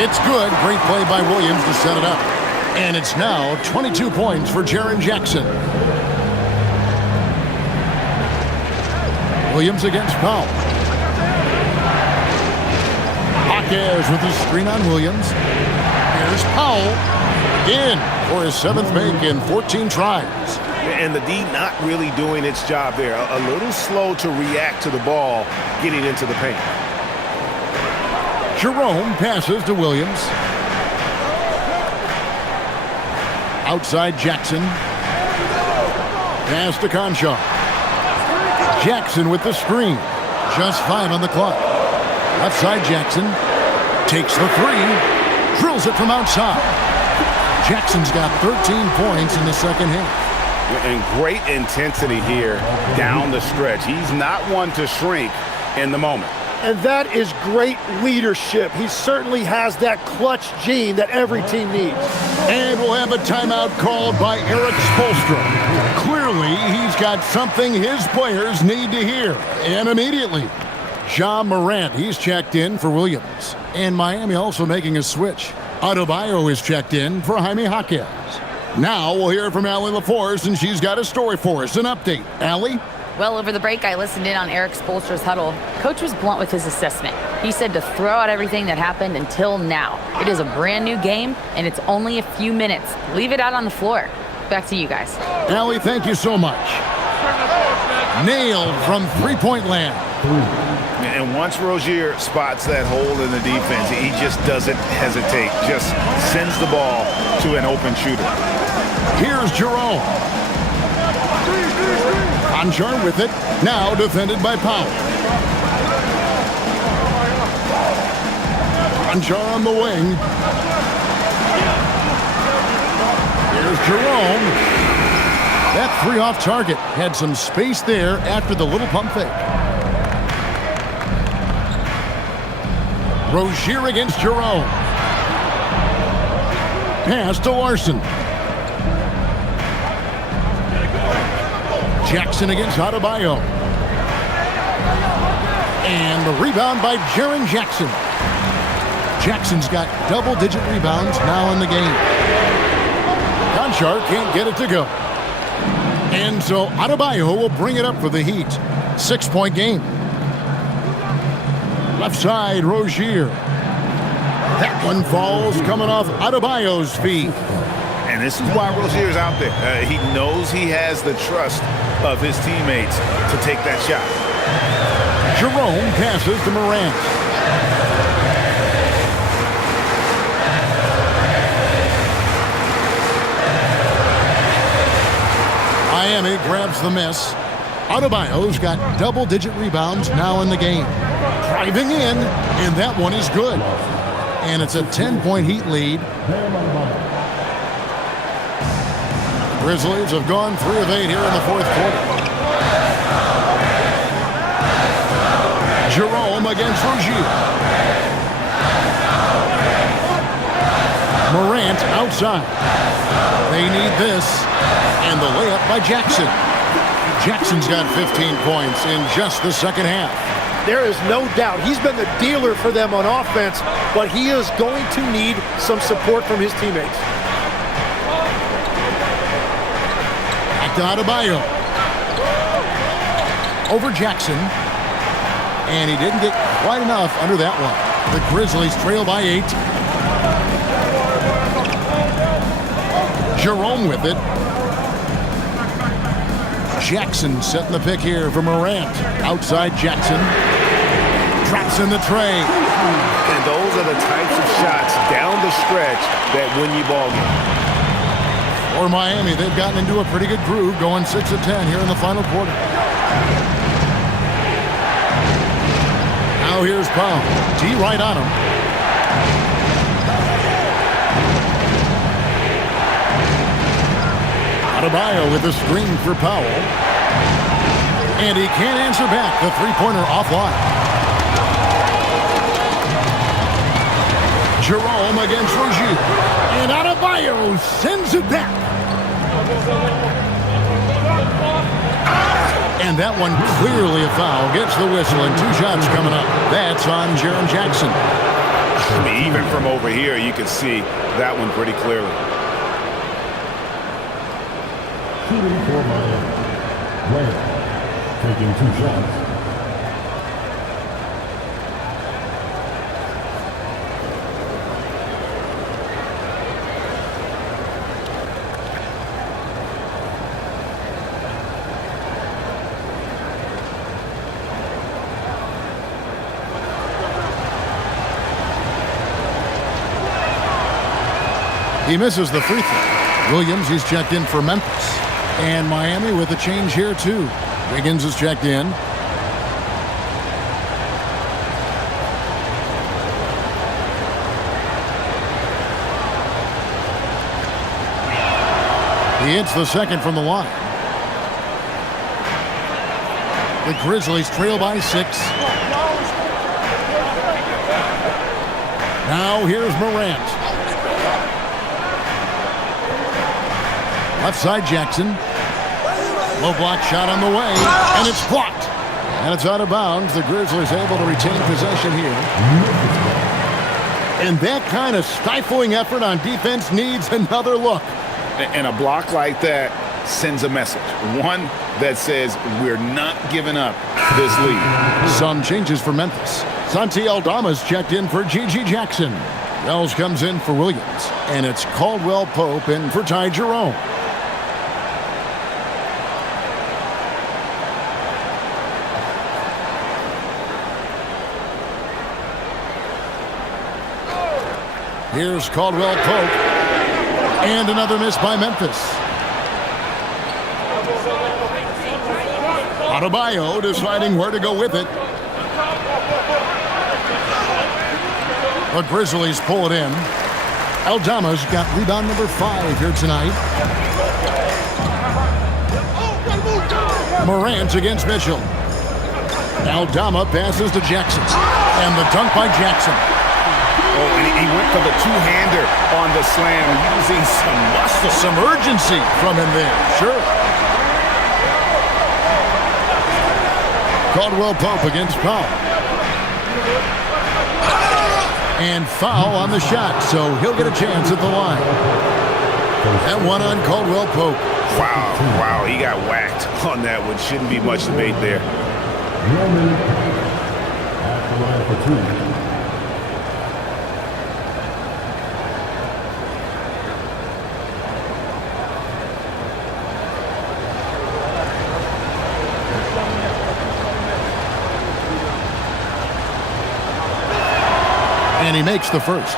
It's good. Great play by Williams to set it up. And it's now 22 points for Jaren Jackson. Williams against Powell. Jaquez with the screen on Williams. Here's Powell in for his 7th make in 14 tries. And the D not really doing its job there. A little slow to react to the ball getting into the paint. Jerome passes to Williams. Outside Jackson. Pass to Conchar. Jackson with the screen. Just 5 on the clock. Left side Jackson. Takes the 3. Drills it from outside. Jackson's got 13 points in the second half. And great intensity here down the stretch. He's not one to shrink in the moment. And that is great leadership. He certainly has that clutch gene that every team needs. And we'll have a timeout called by Eric Spoelstra. Clearly, he's got something his players need to hear, and immediately. John Morant, he's checked in for Williams. And Miami also making a switch. Adebayo is checked in for Jaime Jaquez. Now we'll hear from Allie LaForce, and she's got a story for us. An update. Allie? Well, over the break, I listened in on Eric Spoelstra's huddle. Coach was blunt with his assessment. He said to throw out everything that happened until now. It is a brand new game, and it's only a few minutes. Leave it out on the floor. Back to you guys. Allie, thank you so much. Nailed from three-point land. And once Rozier spots that hole in the defense, he just doesn't hesitate. Just sends the ball to an open shooter. Here's Jerome. Conchar with it. Now defended by Powell. Conchar on the wing. Here's Jerome. That three off target had some space there after the little pump fake. Rozier against Jerome. Pass to Larson. Jackson against Adebayo. And the rebound by Jaren Jackson. Jackson's got double-digit rebounds now in the game. Conchar can't get it to go. And so Adebayo will bring it up for the Heat. 6-point game. Left side, Rozier. That one falls coming off Adebayo's feet. And this is why Rozier's out there. He knows he has the trust of his teammates to take that shot. Jerome passes to Morant. Miami grabs the miss. Adebayo's got double-digit rebounds now in the game. Driving in, and that one is good. And it's a 10-point Heat lead. Grizzlies have gone 3 of 8 here in the fourth quarter. Jerome against Rozier. Morant outside. They need this. And the layup by Jackson. Jackson's got 15 points in just the second half. There is no doubt he's been the dealer for them on offense, but he is going to need some support from his teammates. Back to Adebayo. Over Jackson. And he didn't get quite enough under that one. The Grizzlies trail by 8. Jerome with it. Jackson setting the pick here for Morant. Outside Jackson. Drops in the tray. And those are the types of shots down the stretch that win you ball game. For Miami, they've gotten into a pretty good groove, going 6 of 10 here in the final quarter. Now here's Powell. D right on him. Adebayo with the screen for Powell. And he can't answer back. The three-pointer offline. Jerome against Rozier. And Adebayo sends it back. And that one clearly a foul. Gets the whistle and 2 shots coming up. That's on Jaren Jackson. I mean, even from over here, you can see that one pretty clearly. Shooting for Miami. Grant taking 2 shots. He misses the free throw. Williams, he's checked in for Memphis. And Miami with a change here, too. Wiggins is checked in. He hits the second from the line. The Grizzlies trail by 6. Now here's Morant. Left side Jackson. Low block shot on the way. And it's blocked. And it's out of bounds. The Grizzlies able to retain possession here. And that kind of stifling effort on defense needs another look. And a block like that sends a message. One that says we're not giving up this lead. Some changes for Memphis. Santi Aldama's checked in for G.G. Jackson. Wells comes in for Williams. And it's Caldwell Pope in for Ty Jerome. Here's Caldwell Pope. And another miss by Memphis. Adebayo deciding where to go with it. The Grizzlies pull it in. Aldama's got rebound number 5 here tonight. Morant against Mitchell. Aldama passes to Jackson. And the dunk by Jackson. Oh, and he went for the two-hander on the slam, using some muscle. Some urgency from him there. Sure. Caldwell Pope against Powell. And foul on the shot, so he'll get a chance at the line. That one on Caldwell Pope. Wow, he got whacked on that one. Shouldn't be much debate there. At the line for 2. And he makes the first.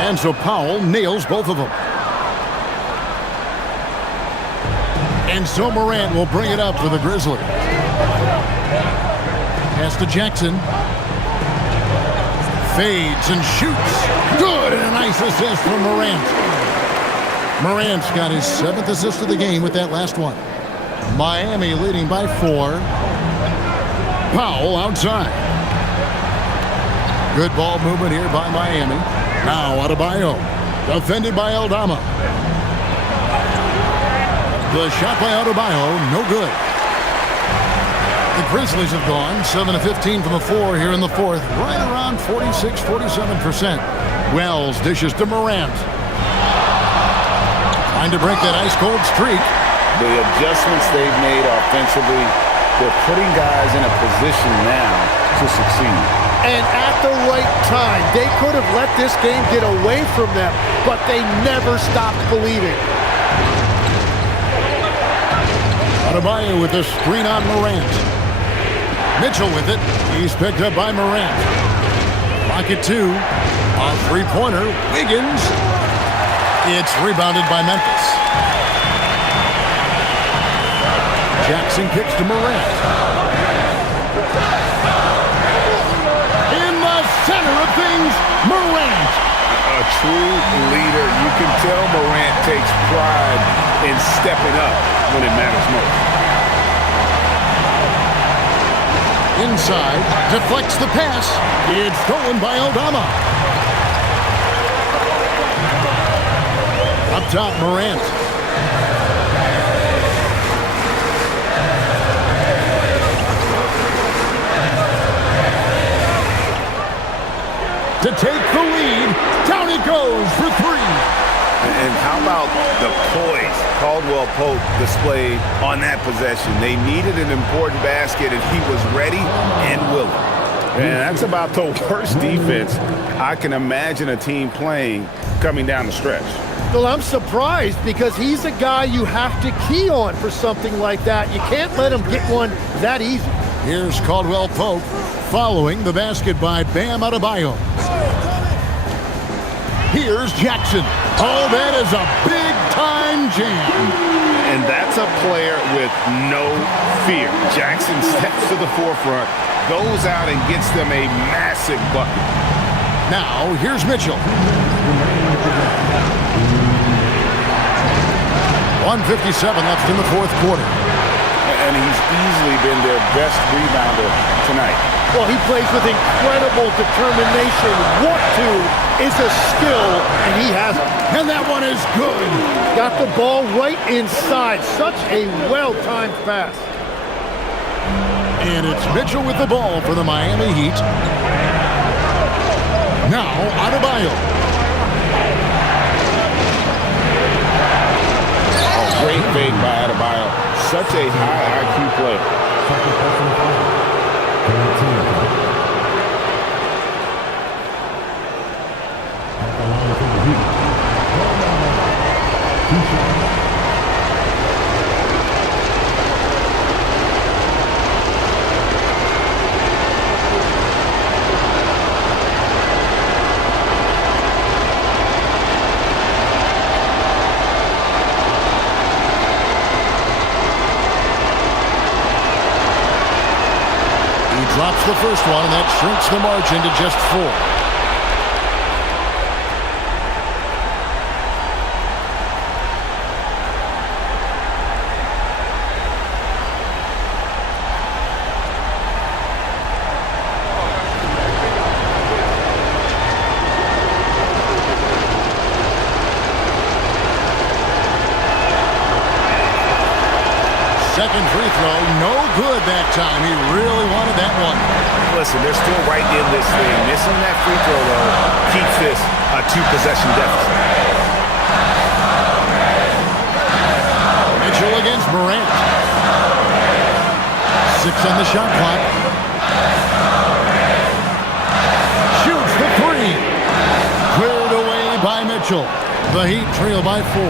And so Powell nails both of them. And so Morant will bring it up for the Grizzlies. Pass to Jackson. Fades and shoots. Good, and a nice assist from Morant. Morant's got his 7th assist of the game with that last one. Miami leading by 4. Powell outside. Good ball movement here by Miami. Now Adebayo. Defended by Aldama. The shot by Adebayo, no good. The Grizzlies have gone 7 of 15 from the floor here in the 4th, right around 46-47%. Wells dishes to Morant. Trying to break that ice-cold streak. The adjustments they've made offensively, they're putting guys in a position now to succeed. And at the right time, they could have let this game get away from them, but they never stopped believing. Adebayo with the screen on Morant. Mitchell with it. He's picked up by Morant. Pocket 2. A three-pointer. Wiggins. It's rebounded by Memphis. Jackson kicks to Morant. In the center of things, Morant. A true leader. You can tell Morant takes pride in stepping up when it matters most. Inside, deflects the pass. It's stolen by Aldama. Up top, Morant. To take the lead, down it goes for 3. And how about the poise Caldwell Pope displayed on that possession? They needed an important basket, and he was ready and willing. And that's about the worst defense I can imagine a team playing coming down the stretch. Well, I'm surprised because he's a guy you have to key on for something like that. You can't let him get one that easy. Here's Caldwell Pope following the basket by Bam Adebayo. Here's Jackson. Oh, that is a big-time jam. And that's a player with no fear. Jackson steps to the forefront, goes out and gets them a massive bucket. Now, here's Mitchell. 1:57 left in the 4th quarter. And he's easily been their best rebounder tonight. Well, he plays with incredible determination. Want to is a skill, and he has it. And that one is good. Got the ball right inside. Such a well-timed pass. And it's Mitchell with the ball for the Miami Heat. Now, Adebayo. Oh, great fake by Adebayo. Such a high IQ player. At the line for the Heat. Two shots. Drops the first one, and that shrinks the margin to just 4. Second free throw, no good that time. He really wanted that one. Listen, they're still right in this thing. Missing that free throw, though, keeps this a 2-possession deficit. Mitchell against Morant. 6 on the shot clock. Shoots the 3. Cleared away by Mitchell. The Heat trail by 4.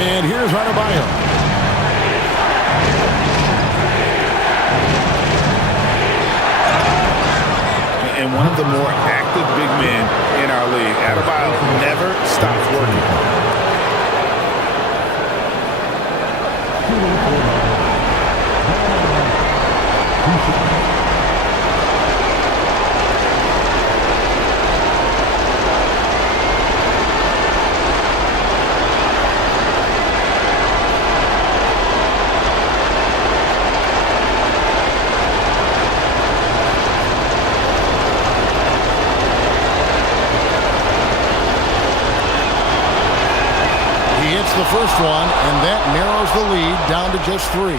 And here's Adebayo. And one of the more active big men in our league. Adebayo never stops working. The first one, and that narrows the lead down to just 3.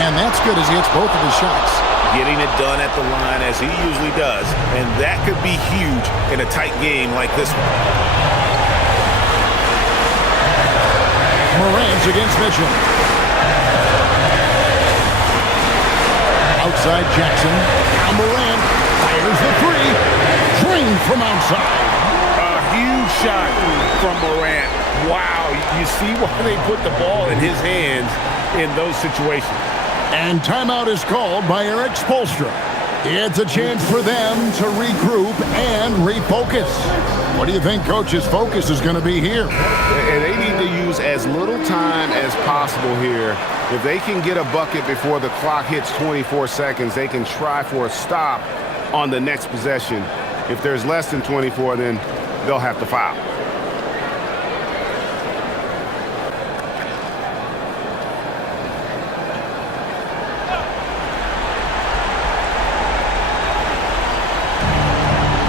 And that's good as he hits both of his shots. Getting it done at the line as he usually does. And that could be huge in a tight game like this one. Morant's against Mitchell. Outside Jackson. Now Morant fires the 3. Drained from outside. A huge shot from Morant. Wow, you see why they put the ball in his hands in those situations. And timeout is called by Eric Spoelstra. It's a chance for them to regroup and refocus. What do you think Coach's focus is going to be here? And they need to use as little time as possible here. If they can get a bucket before the clock hits 24 seconds, they can try for a stop on the next possession. If there's less than 24, then they'll have to foul.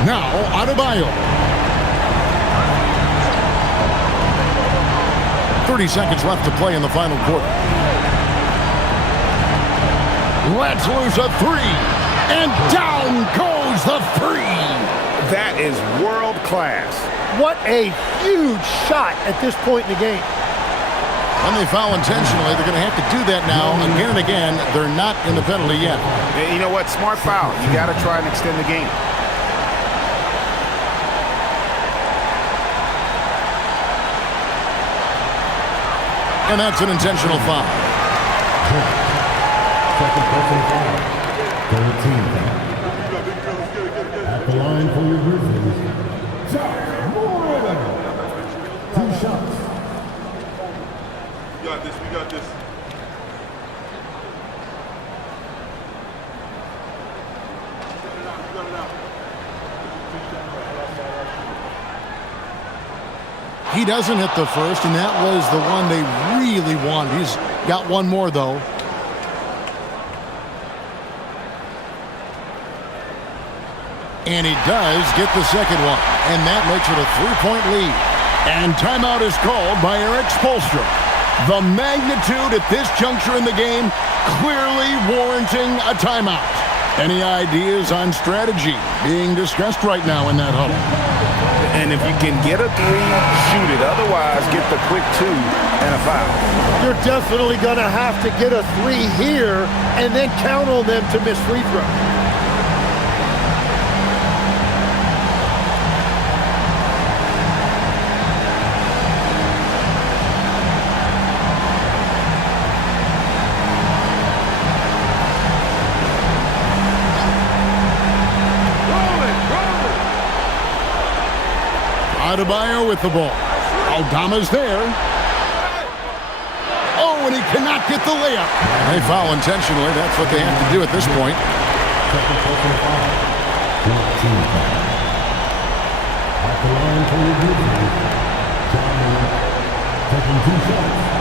Now, Adebayo. 30 seconds left to play in the final quarter. Lets loose a 3. And down goes the 3. That is world class. What a huge shot at this point in the game. When they foul intentionally, they're going to have to do that now again and again. They're not in the penalty yet. And you know what? Smart foul. You got to try and extend the game. And that's an intentional foul. Second personal foul. 13. At the line for your Grizzlies. Two shots. We got this. We got this. He doesn't hit the first, and that was the one they really wanted. He's got one more, though. And he does get the second one. And that makes it a 3-point lead. And timeout is called by Eric Spoelstra. The magnitude at this juncture in the game clearly warranting a timeout. Any ideas on strategy being discussed right now in that huddle? And if you can get a 3, shoot it. Otherwise, get the quick 2 and a foul. You're definitely going to have to get a 3 here and then count on them to miss free throw. Adebayo with the ball. Aldama's there. Oh, and he cannot get the layup. They foul intentionally. That's what they have to do at this point. At the line for your defense, taking 2 shots.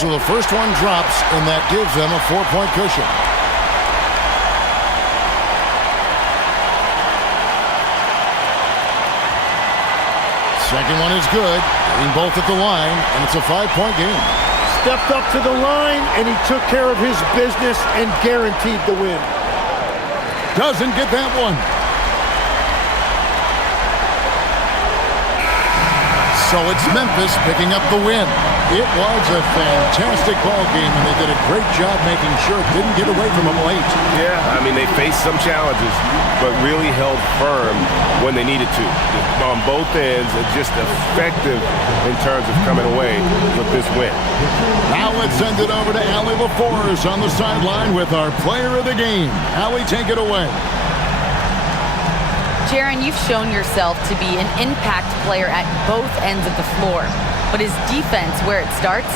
So the first one drops, and that gives them a 4-point cushion. Second one is good. Getting both at the line, and it's a 5-point game. Stepped up to the line, and he took care of his business and guaranteed the win. Doesn't get that one. So it's Memphis picking up the win. It was a fantastic ball game, and they did a great job making sure it didn't get away from them late. Yeah, I mean, they faced some challenges, but really held firm when they needed to. On both ends, just effective in terms of coming away with this win. Now let's send it over to Allie LaForce on the sideline with our player of the game. Allie, take it away. Jaren, you've shown yourself to be an impact player at both ends of the floor. But is defense where it starts?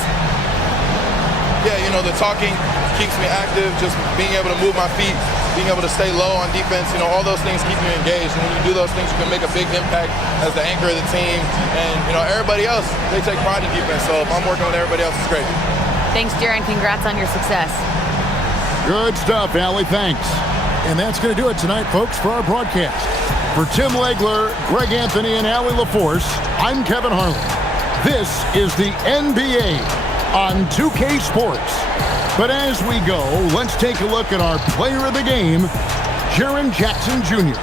Yeah, you know, the talking keeps me active, just being able to move my feet, being able to stay low on defense, you know, all those things keep you engaged. And when you do those things, you can make a big impact as the anchor of the team. And, you know, everybody else, they take pride in defense. So if I'm working with everybody else, it's great. Thanks, Jaren. Congrats on your success. Good stuff, Allie. Thanks. And that's going to do it tonight, folks, for our broadcast. For Tim Legler, Greg Anthony, and Allie LaForce, I'm Kevin Harlan. This is the NBA on 2K Sports. But as we go, let's take a look at our player of the game, Jaren Jackson Jr.